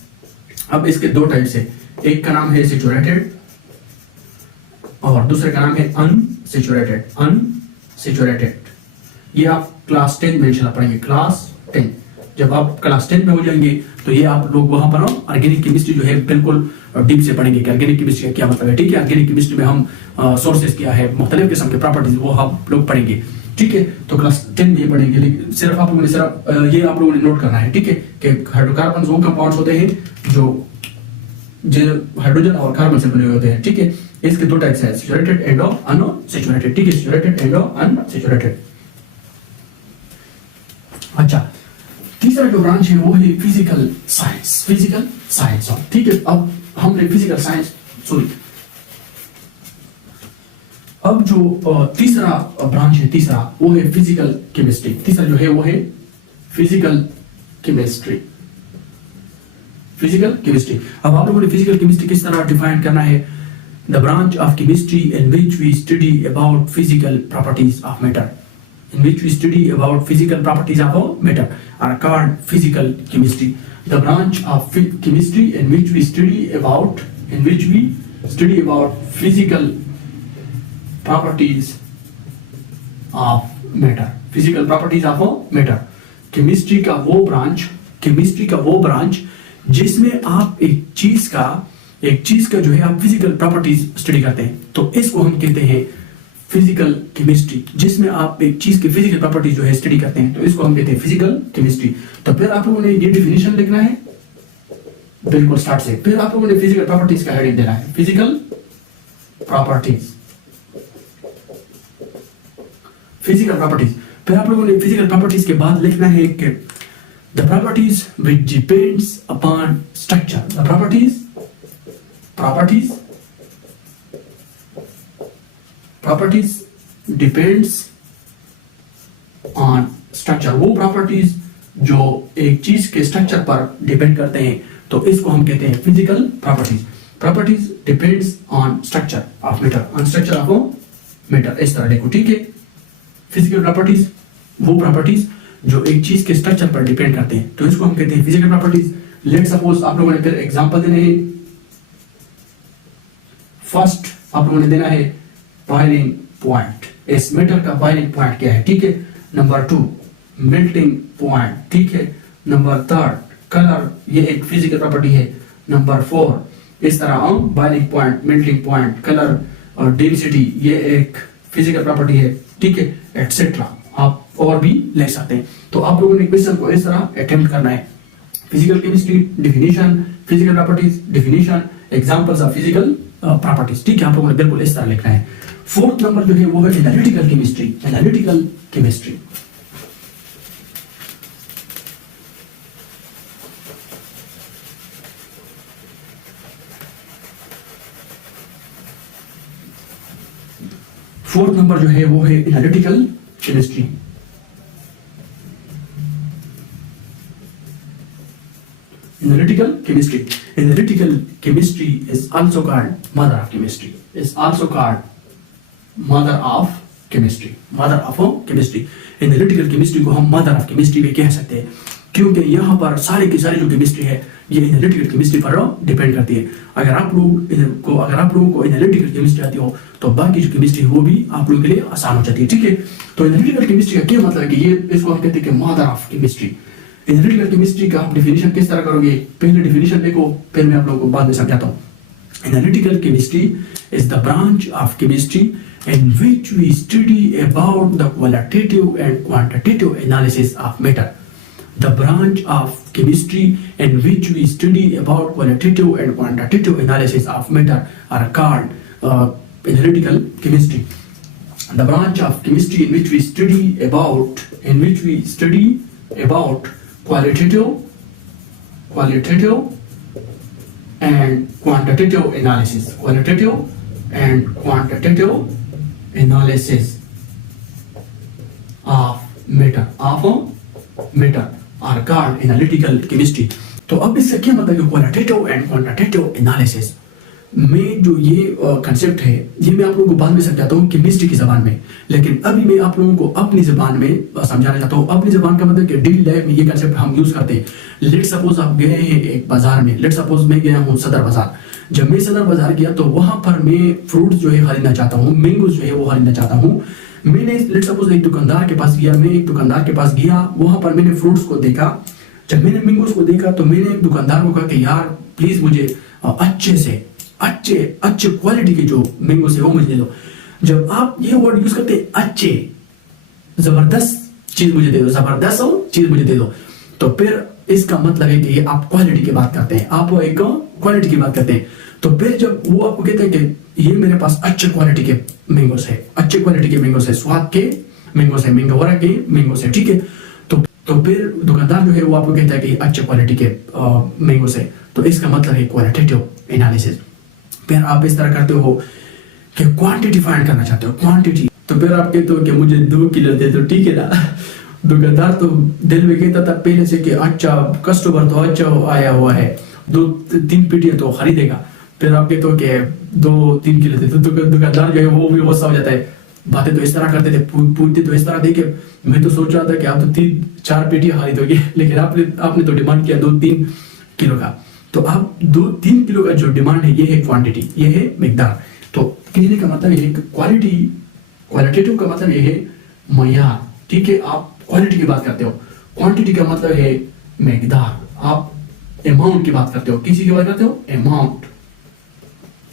अब इसके दो टाइप्स है, एक का नाम है सैचुरेटेड और दूसरे का नाम है अनसैचुरेटेड। ये आप क्लास 10 में इंशाल्लाह पढ़ेंगे। क्लास 10 जब आप क्लास 10 में हो जाएंगे तो ये आप लोग वहां पर ऑर्गेनिक केमिस्ट्री जो है बिल्कुल डीप से पढ़ेंगे कि ऑर्गेनिक केमिस्ट्री का क्या मतलब है। ठीक है, ऑर्गेनिक केमिस्ट्री में हम सोर्सेज क्या है, मुख्तलिफ किस्म के प्रॉपर्टीज, वो हम लोग पढ़ेंगे। ठीक है, तो क्लास 10 में ये पढ़ेंगे। लेकिन सिर्फ आप लोगों ने ये आप लोगों ने नोट करना है, ठीक है, कि हाइड्रोकार्बन वो कंपाउंड्स होते हैं जो हाइड्रोजन और कार्बन से बने हुए होते हैं। ठीक है, इसके दो टाइप्स हैं, सैचुरेटेड एंड अनसैचुरेटेड। ठीक है, सैचुरेटेड एंड अनसैचुरेटेड। अच्छा, तीसरा जो ब्रांच है वो है फिजिकल साइंस। ठीक है, अब हमने फिजिकल साइंस सुनी। अब जो तीसरा ब्रांच है, वो है फिजिकल केमिस्ट्री। तीसरा जो है वो है फिजिकल केमिस्ट्री। अब आप लोगों ने फिजिकल केमिस्ट्री किस तरह डिफाइन करना है? The branch of chemistry in which we study about physical properties of matter are called physical chemistry. The branch of chemistry in which we study about physical properties of matter. Chemistry का वो ब्रांच जिसमें आप एक चीज का जो है आप फिजिकल प्रॉपर्टीज स्टडी करते हैं, तो इसको हम कहते हैं फिजिकल केमिस्ट्री। जिसमें आप एक चीज की फिजिकल प्रॉपर्टीज जो है स्टडी करते हैं, तो इसको हम कहते हैं फिजिकल केमिस्ट्री। तो फिर आप लोगों ने ये डिफिनेशन लिखना है बिल्कुल स्टार्ट से। फिर आप लोगों ने फिजिकल प्रॉपर्टीज का हेडिंग देना है, फिजिकल प्रॉपर्टीज। फिर आप लोगों ने फिजिकल प्रॉपर्टीज के बाद लिखना है कि the properties which depends upon structure. The properties depends on structure. वो प्रॉपर्टीज जो एक चीज के स्ट्रक्चर पर डिपेंड करते हैं, तो इसको हम कहते हैं physical properties depends on structure of matter. इस तरह देखो, ठीक है। फिजिकल प्रॉपर्टीज वो प्रॉपर्टीज जो एक चीज के स्ट्रक्चर पर डिपेंड करते हैं, तो इसको हम कहते हैं फिजिकल प्रॉपर्टीज। लेट सपोज आप लोगों ने फिर एग्जांपल देने हैं। फर्स्ट आप लोगों ने देना है बॉइलिंग पॉइंट। इस मेटल का बॉइलिंग पॉइंट क्या है? ठीक है। Number 2 melting point. ठीक है। नंबर 3 कलर, ये एक फिजिकल प्रॉपर्टी है। नंबर 4 इस तरह boiling point, melting point, colour और डेंसिटी, ये एक फिजिकल प्रॉपर्टी है। ठीक है, एटसेट्रा आप और भी ले सकते हैं। तो आप लोगों ने क्वेश्चन को इस तरह अटेम्प्ट करना है। Physical chemistry definition, physical properties definition, examples of physical properties. ठीक है, आप लोगों ने बिल्कुल इस तरह लिखना है। फोर्थ नंबर जो है वो है एनालिटिकल केमिस्ट्री। फोर्थ नंबर जो है वो है analytical chemistry. Analytical chemistry is also called mother of chemistry. Chemistry, mother of chemistry. Analytical chemistry को हम मदर ऑफ केमिस्ट्री भी कह सकते हैं, क्योंकि यहाँ पर सारे की सारी जो केमिस्ट्री है ये एनालिटिकल केमिस्ट्री पर डिपेंड करती है। अगर आप लोगों को एनालिटिकल केमिस्ट्री आती हो तो बाकी जो केमिस्ट्री है वो भी आप लोगों के लिए आसान हो जाती है, ठीक है। तो एनालिटिकल केमिस्ट्री का क्या मतलब है कि ये इसको हम कहते हैं कि mother of chemistry. Analytical chemistry का आप डेफिनेशन किस तरह करोगे, पहले डेफिनेशन देखो, फिर मैं आप लोगों को बाद में समझाता हूँ। Analytical chemistry is the branch of chemistry in which we study about the qualitative and quantitative analysis of matter. The branch of chemistry in which we study about qualitative and quantitative analysis of matter are called analytical chemistry. The branch of chemistry in which we study about qualitative and quantitative analysis of matter are called analytical chemistry. तो अब इससे क्या मतलब है क्वालिटेटिव एंड क्वांटिटेटिव एनालिसिस में जो ये कंसेप्ट है ये मैं आप लोगों को बाद में समझाता हूँ केमिस्ट्री की जबान में, लेकिन अभी मैं आप लोगों को अपनी जबान में समझाना चाहता हूँ। अपनी जबान का मतलब कि डेली लाइफ में ये कंसेप्ट हम यूज करते हैं। लेट सपोज आप गए हैं एक बाजार में, लेट सपोज मैं गया हूँ सदर बाजार। जब मैं सदर बाजार गया तो वहां पर मैं फ्रूट जो है खरीदना चाहता हूँ, मैंगो जो है वो खरीदना चाहता हूँ। मैंने लेट सपोज एक दुकानदार के पास गया, वहां पर मैंने फ्रूट्स को देखा। जब मैंने मैंगोस को देखा तो मैंने एक दुकानदार को कहा कि यार प्लीज मुझे अच्छे क्वालिटी के जो मैंगोस है वो मुझे दे दो। जब आप ये वर्ड यूज करते हैं अच्छे, जबरदस्त चीज मुझे दे दो, जबरदस्त चीज मुझे दे दो, तो फिर इसका मतलब है कि ये आप क्वालिटी की बात करते हैं, आप एक क्वालिटी की बात करते हैं। तो फिर जब वो आपको कहते हैं कि ये मेरे पास अच्छे क्वालिटी के मैंगोस है, स्वाद के मैंगोस है, मैंगोरा के मैंगोस है, ठीक है। तो फिर दुकानदार जो है वो आपको कहता है कि अच्छे क्वालिटी के मैंगोस है, तो इसका मतलब है क्वालिटेटिव एनालिसिस। फिर आप इस तरह करते हो कि क्वांटिटी फाइंड करना चाहते हो, क्वांटिटी, तो फिर आप कहते हो कि मुझे 2 किलो दे दो, ठीक है ना। दुकानदार तो दिल में कहता था पहले से कि अच्छा कस्टमर तो अच्छा आया हुआ है, 2-3 पेटियां तो खरीदेगा। फिर आप कहते हो कि 2-3 किलो दे दो, दुकानदार जो है वो भी गुस्सा हो जाता है। बातें तो इस तरह करते थे, पूछते तो इस तरह थे कि मैं तो सोच रहा था कि आप तो 3-4 पेटियां खरीदोगे, लेकिन आपने तो डिमांड किया 2-3 किलो का। तो आप 2-3 किलो का जो डिमांड है ये है क्वांटिटी, ये है मिकदार। तो कहने का मतलब ये है क्वालिटेटिव का मतलब ये है मयार, ठीक है। आप क्वालिटी की बात करते हो, क्वांटिटी का मतलब है मिकदार। आप अमाउंट की बात करते हो, किसी की बात करते हो अमाउंट,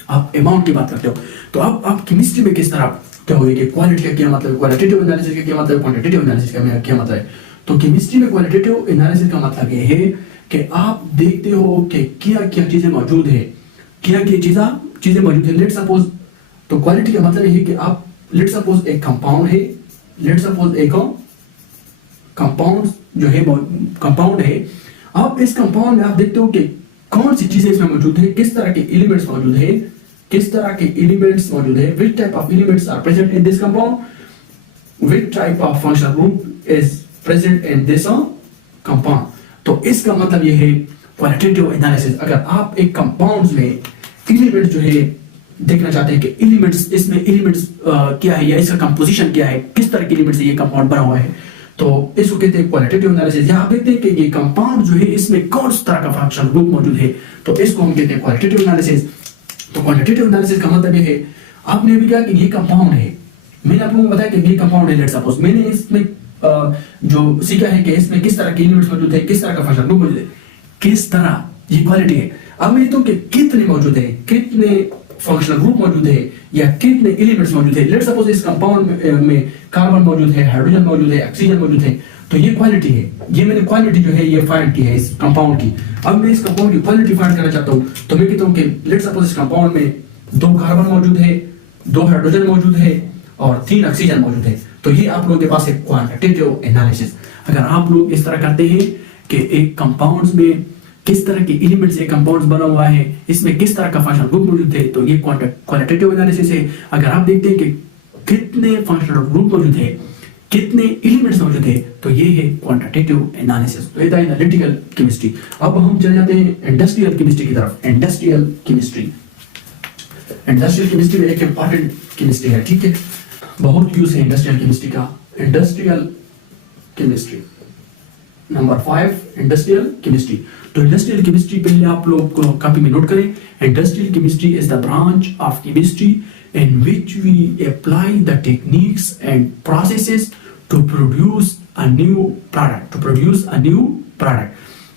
आप अमाउंट की बात करते हो। तो अब आप केमिस्ट्री में किस तरह क्या होगी कि क्वालिटी का क्या मतलब, क्वालिटेटिव एनालिसिस का क्या मतलब, क्वांटिटेटिव एनालिसिस का क्या मतलब है। तो केमिस्ट्री में क्वालिटेटिव एनालिसिस का मतलब ये है कि आप देखते हो कि क्या क्या चीजें मौजूद है, क्या क्या चीजें मौजूद है। लेट सपोज, तो क्वालिटी का मतलब ये है कि आप लेट सपोज एक कंपाउंड है, कंपाउंड है, आप इस कंपाउंड में आप देखते हो कि कौन सी चीजें इसमें मौजूद है, किस तरह के एलिमेंट्स मौजूद है, which type of elements are present in this compound, which type of functional group is present in this compound। तो इसका मतलब ये है क्वालिटेटिव एनालिसिस। अगर आप एक कंपाउंड में एलिमेंट्स जो है देखना चाहते हैं कि एलिमेंट्स क्या है या इसका कंपोजिशन क्या है, किस तरह के एलिमेंट्स से ये कंपाउंड बना हुआ है, तो इसको कहते हैं क्वालिटेटिव एनालिसिस। यहाँ आप देखते हैं कि ये कंपाउंड जो है इसमें कौन सा तरह का फंक्शनल ग्रुप मौजूद है, तो इसको हम कहते हैं क्वालिटेटिव एनालिसिस। तो क्वांटिटेटिव एनालिसिस का मतलब ये है, आपने अभी कहा कि ये कंपाउंड है, मैंने आप लोगों को बताया कि ये कंपाउंड है। लेट सपोज मैंने इसमें जो सीखा है कि इसमें किस तरह के एलिमेंट्स मौजूद है, किस तरह का फंक्शनल ग्रुप मौजूद है, किस तरह ये क्वालिटी है। अब मैं तो कि कितने मौजूद है, कितने फंक्शनल ग्रुप मौजूद है या कितने एलिमेंट्स मौजूद है। लेट सपोज इस कंपाउंड में कार्बन मौजूद है, हाइड्रोजन मौजूद है, ऑक्सीजन मौजूद है, तो ये क्वालिटी है। ये मैंने क्वालिटी जो है ये फाइंड की है इस कंपाउंड की। अब मैं इस कंपाउंड की क्वालिटी फाइंड करना चाहता हूँ, तो मैं कहता हूँ कि लेट सपोज इस कंपाउंड में 2 कार्बन मौजूद है, 2 हाइड्रोजन मौजूद है और 3 ऑक्सीजन मौजूद है। तो ये आप लोगों के पास है क्वांटिटेटिव एनालिसिस। अगर आप लोग इस तरह करते हैं कि एक कंपाउंड्स में किस तरह के एलिमेंट से कंपाउंड्स बना हुआ है, इसमें किस तरह का फंक्शनल ग्रुप मौजूद है, तो ये क्वालिटेटिव एनालिसिस है। अगर आप देखते हैं कि कितने फंक्शनल ग्रुप मौजूद है, कितने एलिमेंट्स मौजूद है, तो ये है क्वांटिटेटिव एनालिसिस। तो ये था एनालिटिकल केमिस्ट्री। अब हम चले जाते हैं इंडस्ट्रियल केमिस्ट्री की तरफ। इंडस्ट्रियल केमिस्ट्री में एक इंपॉर्टेंट केमिस्ट्री है, ठीक है। बहुत यूज है इंडस्ट्रियल केमिस्ट्री का। Industrial chemistry number 5 industrial chemistry. तो इंडस्ट्रियल केमिस्ट्री पहले आप लोग कॉपी में नोट करें। Industrial chemistry is the branch of chemistry in which we apply the techniques and processes to produce a new product।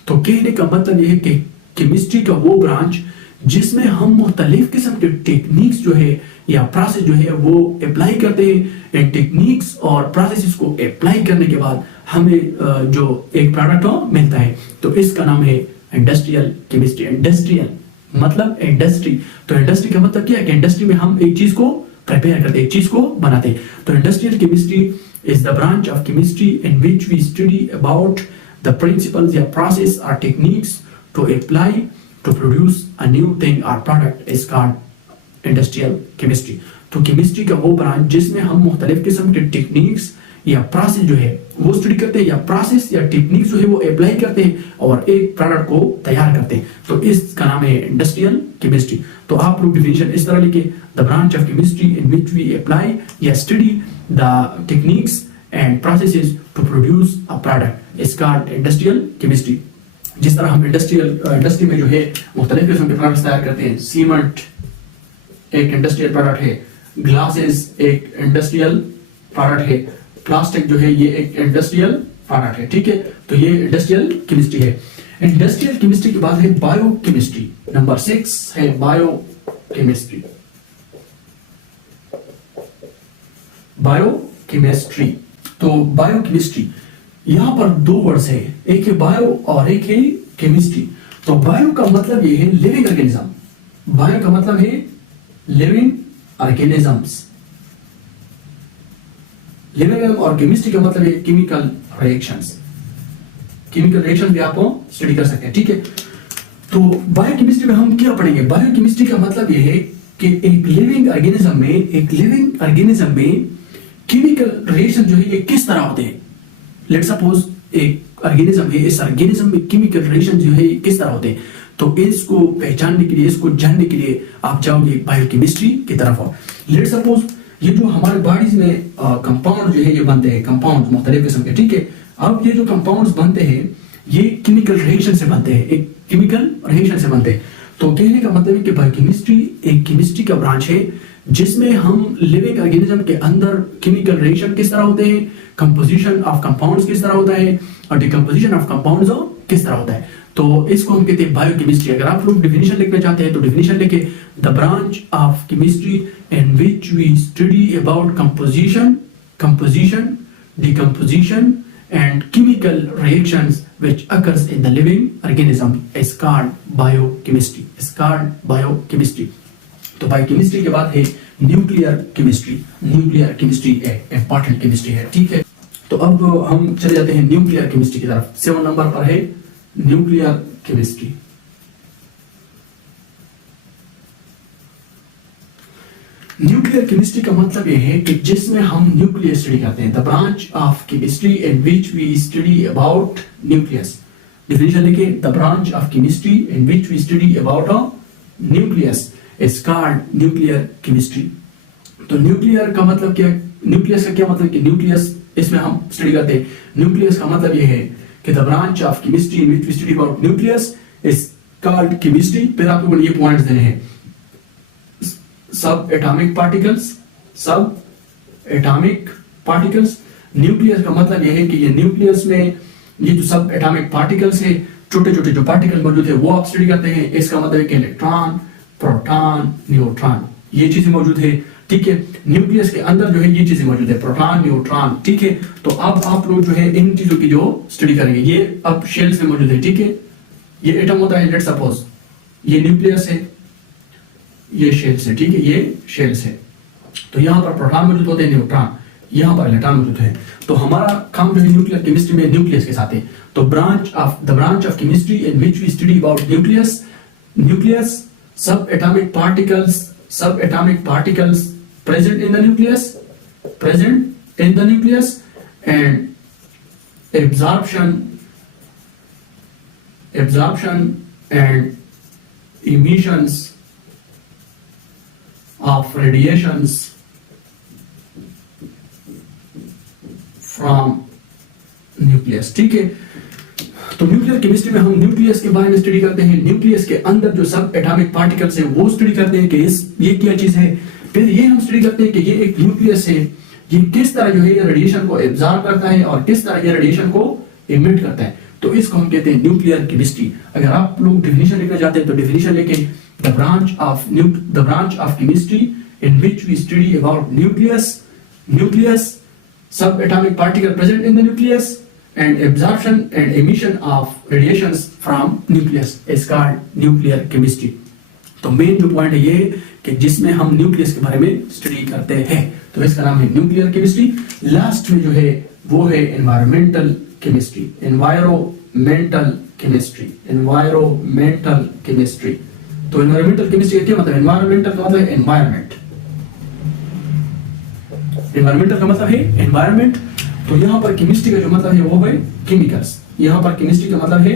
तो कहने का मतलब यह है कि केमिस्ट्री का वो ब्रांच जिसमें हम मुख्तलिफ किस्म के टेक्निक्स जो है या प्रोसेस जो है वो अप्लाई करते हैं। इन टेक्निक्स और प्रोसेसेस को अप्लाई करने के बाद हमें जो एक प्रोडक्ट मिलता है, तो इसका नाम है इंडस्ट्रियल केमिस्ट्री। इंडस्ट्रियल मतलब इंडस्ट्री, तो इंडस्ट्री का मतलब क्या है कि इंडस्ट्री में हम एक चीज को प्रिपेयर करते हैं, एक चीज को बनाते हैं। तो industrial chemistry is the branch of chemistry in which we study about the principles या प्रोसेस और techniques to apply to produce a new thing और product is called industrial chemistry. तो केमिस्ट्री का वो ब्रांच जिसमें हम मुख्तलिफ किस्म के टेक्निक्स या प्रोसेस जो है वो स्टडी करते हैं, या प्रोसेस या टेक्निक्स जो है वो अप्लाई करते हैं और एक प्रोडक्ट को तैयार करते हैं, तो इसका नाम है इंडस्ट्रियल केमिस्ट्री। तो आप लोग डिफिनेशन इस तरह लिखे, the branch of chemistry in which we apply या study the techniques and processes to produce a product is called industrial chemistry. जिस तरह हम इंडस्ट्री में जो है मुख्तलिफ किस्म के प्रोडक्ट्स तैयार करते हैं। सीमेंट एक इंडस्ट्रियल प्रोडक्ट है, ग्लासेस एक इंडस्ट्रियल प्रोडक्ट है, प्लास्टिक जो है ये एक इंडस्ट्रियल प्रोडक्ट है, ठीक है। तो ये इंडस्ट्रियल केमिस्ट्री है। इंडस्ट्रियल केमिस्ट्री के बाद है बायोकेमिस्ट्री। नंबर 6 है बायोकेमिस्ट्री। बायोकेमिस्ट्री, तो बायोकेमिस्ट्री यहां पर दो वर्ड्स है, एक है बायो और एक है केमिस्ट्री। तो बायो का मतलब ये है लिविंग ऑर्गेनिज्म। बायो का मतलब है लिविंग ऑर्गेनिजम्स। लिविंग और केमिस्ट्री का मतलब है केमिकल रिएक्शंस। केमिकल रिएक्शन भी आप स्टडी कर सकते हैं, ठीक है। तो बायोकेमिस्ट्री में हम क्या पढ़ेंगे? बायोकेमिस्ट्री का मतलब यह है कि एक लिविंग ऑर्गेनिज्म में केमिकल रिएक्शन जो है ये किस तरह होते हैं। लेट्स सपोज एक ऑर्गेनिज्म है, इस ऑर्गेनिज्म में केमिकल रिएक्शन जो है किस तरह होते हैं, तो इसको पहचानने के लिए, इसको जानने के लिए आप जाओगे बायोकेमिस्ट्री की तरफ। लेट्स सपोज ये जो हमारे बॉडीज में कंपाउंड जो है ये बनते हैं, कंपाउंड मुख्तलिफ किस्म के, ठीक है। अब ये जो कंपाउंड्स बनते हैं ये केमिकल रिएक्शन से बनते हैं, एक केमिकल रिएक्शन से बनते हैं। तो कहने का मतलब है कि बायोकेमिस्ट्री एक केमिस्ट्री का ब्रांच है जिसमें हम लिविंग ऑर्गेनिज्म के अंदर केमिकल रिएक्शन किस तरह होते हैं, कंपोजिशन ऑफ कंपाउंड्स किस तरह होता है और डिकम्पोजिशन ऑफ कंपाउंड्स किस तरह होता है, तो इसको हम कहते हैं बायोकेमिस्ट्री। अगर आप लोग डिफिनेशन लिखना चाहते हैं तो डिफिनेशन लिखे, the branch of chemistry in which we study about composition, decomposition and chemical reactions which occurs in the living organism is called biochemistry, तो बायोकेमिस्ट्री के बाद है न्यूक्लियर केमिस्ट्री। न्यूक्लियर केमिस्ट्री एक इंपॉर्टेंट केमिस्ट्री है, ठीक है। तो अब हम चले जाते हैं न्यूक्लियर केमिस्ट्री की तरफ। 7 नंबर पर है न्यूक्लियर केमिस्ट्री। न्यूक्लियर केमिस्ट्री का मतलब यह है कि जिसमें हम न्यूक्लियस स्टडी करते हैं, the branch of chemistry in which we study about nucleus. Definition लिखे, the branch of chemistry in which we study about nucleus is called nuclear chemistry. तो न्यूक्लियर का मतलब क्या, न्यूक्लियस का क्या मतलब कि न्यूक्लियस इसमें हम स्टडी करते हैं। न्यूक्लियस का मतलब यह है कि the branch of chemistry in which we study about nucleus is called chemistry. फिर आप लोगों ने ये पॉइंट्स देने हैं, सब एटॉमिक पार्टिकल्स। न्यूक्लियस का मतलब यह है कि ये न्यूक्लियस में ये जो सब एटॉमिक पार्टिकल्स है, छोटे छोटे जो पार्टिकल मौजूद है वो आप स्टडी करते हैं। इसका मतलब है कि इलेक्ट्रॉन, प्रोटॉन, न्यूट्रॉन ये चीजें मौजूद है, ठीक है। न्यूक्लियस के अंदर जो है ये चीजें मौजूद है, प्रोटॉन, न्यूट्रॉन, ठीक है। तो अब आप लोग जो है इन चीजों की जो स्टडी करेंगे, ये अब शेल्स में मौजूद है, ठीक है। ये एटम होता है, लेट्स सपोज ये न्यूक्लियस है, ये शेल्स है, ठीक है, ये शेल्स है। तो यहाँ पर प्रोटॉन मौजूद होते हैं, न्यूट्रॉन, यहाँ पर इलेक्ट्रॉन मौजूद है। तो हमारा काम जो है न्यूक्लियर केमिस्ट्री में न्यूक्लियस के साथ है। तो the branch of chemistry in which we study about nucleus, subatomic particles present in the nucleus and absorption and emissions of radiations from nucleus. ठीक है, तो न्यूक्लियर केमिस्ट्री में हम न्यूक्लियस के बारे में स्टडी करते हैं, न्यूक्लियस के अंदर जो सब एटॉमिक पार्टिकल्स है वो स्टडी करते हैं कि ये क्या चीज है। फिर ये हम स्टडी करते हैं कि ये एक न्यूक्लियस है, ये किस तरह जो है ये रेडिएशन को एब्जॉर्ब करता है और किस तरह ये रेडिएशन को इमिट करता है। तो इसको हम कहते हैं न्यूक्लियर केमिस्ट्री। अगर आप लोग डेफिनेशन लिखना चाहते हैं तो डेफिनेशन लेके the branch of chemistry in which we study about nucleus subatomic particle present in the nucleus and absorption and emission of radiations from nucleus is called nuclear chemistry। तो मेन जो पॉइंट है ये कि जिसमें हम न्यूक्लियस के बारे में स्टडी करते हैं, तो इसका नाम है न्यूक्लियर केमिस्ट्री। लास्ट में जो है वो है एनवायरमेंटल केमिस्ट्री। तो एनवायरमेंटल केमिस्ट्री का क्या मतलब? एनवायरमेंटल का मतलब है एनवायरमेंट, एनवायरमेंटल का मतलब है एनवायरमेंट। तो यहाँ पर केमिस्ट्री का जो मतलब है वो है केमिकल्स, यहाँ पर केमिस्ट्री का मतलब है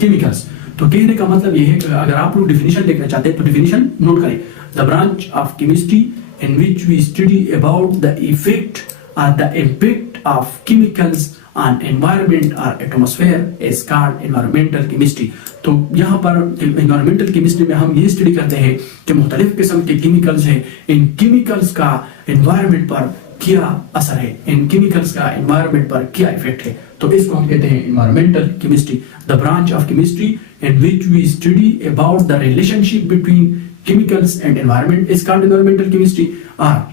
केमिकल्स। तो कहने का मतलब ये है कि अगर आप लोग डिफिनेशन देखना चाहते हैं तो डिफिनेशन नोट करें। The branch of chemistry in which we study about the effect और the impact of chemicals on environment और atmosphere is called environmental chemistry. तो यहाँ पर एनवायरमेंटल केमिस्ट्री में हम ये स्टडी करते हैं कि मुख्तलिफ किस्म के केमिकल्स हैं, इन केमिकल्स का एनवायरनमेंट पर क्या असर है, इन केमिकल्स का एनवायरनमेंट पर क्या इफेक्ट है। तो इसको हम कहते हैं environmental chemistry. The branch of chemistry in which we study about the relationship between chemicals and environment is called environmental chemistry. और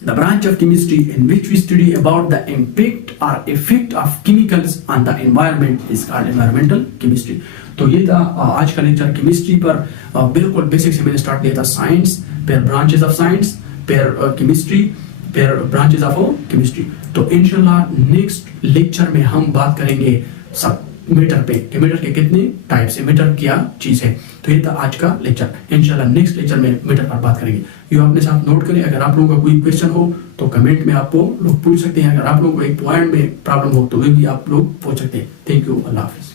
the branch of chemistry in which we study about the impact or effect of chemicals on the environment is called environmental chemistry। तो ये था आज का लेक्चर केमिस्ट्री पर। बिल्कुल बेसिक से मैंने स्टार्ट किया था साइंस, फिर ब्रांचेस ऑफ साइंस, फिर केमिस्ट्री, फिर ब्रांचेस ऑफ केमिस्ट्री। तो इंशाल्लाह नेक्स्ट लेक्चर में हम बात करेंगे सब मीटर पे कि मीटर के कितने टाइप से, मीटर क्या चीज है। तो ये था आज का लेक्चर। इंशाल्लाह नेक्स्ट लेक्चर में मीटर पर बात करेंगे। ये अपने साथ नोट करें। अगर आप लोगों का कोई क्वेश्चन हो तो कमेंट में आपको लोग पूछ सकते हैं। अगर आप लोगों को एक पॉइंट में प्रॉब्लम हो तो वे भी आप लोग पूछ सकते हैं। Thank you, Allah Hafiz.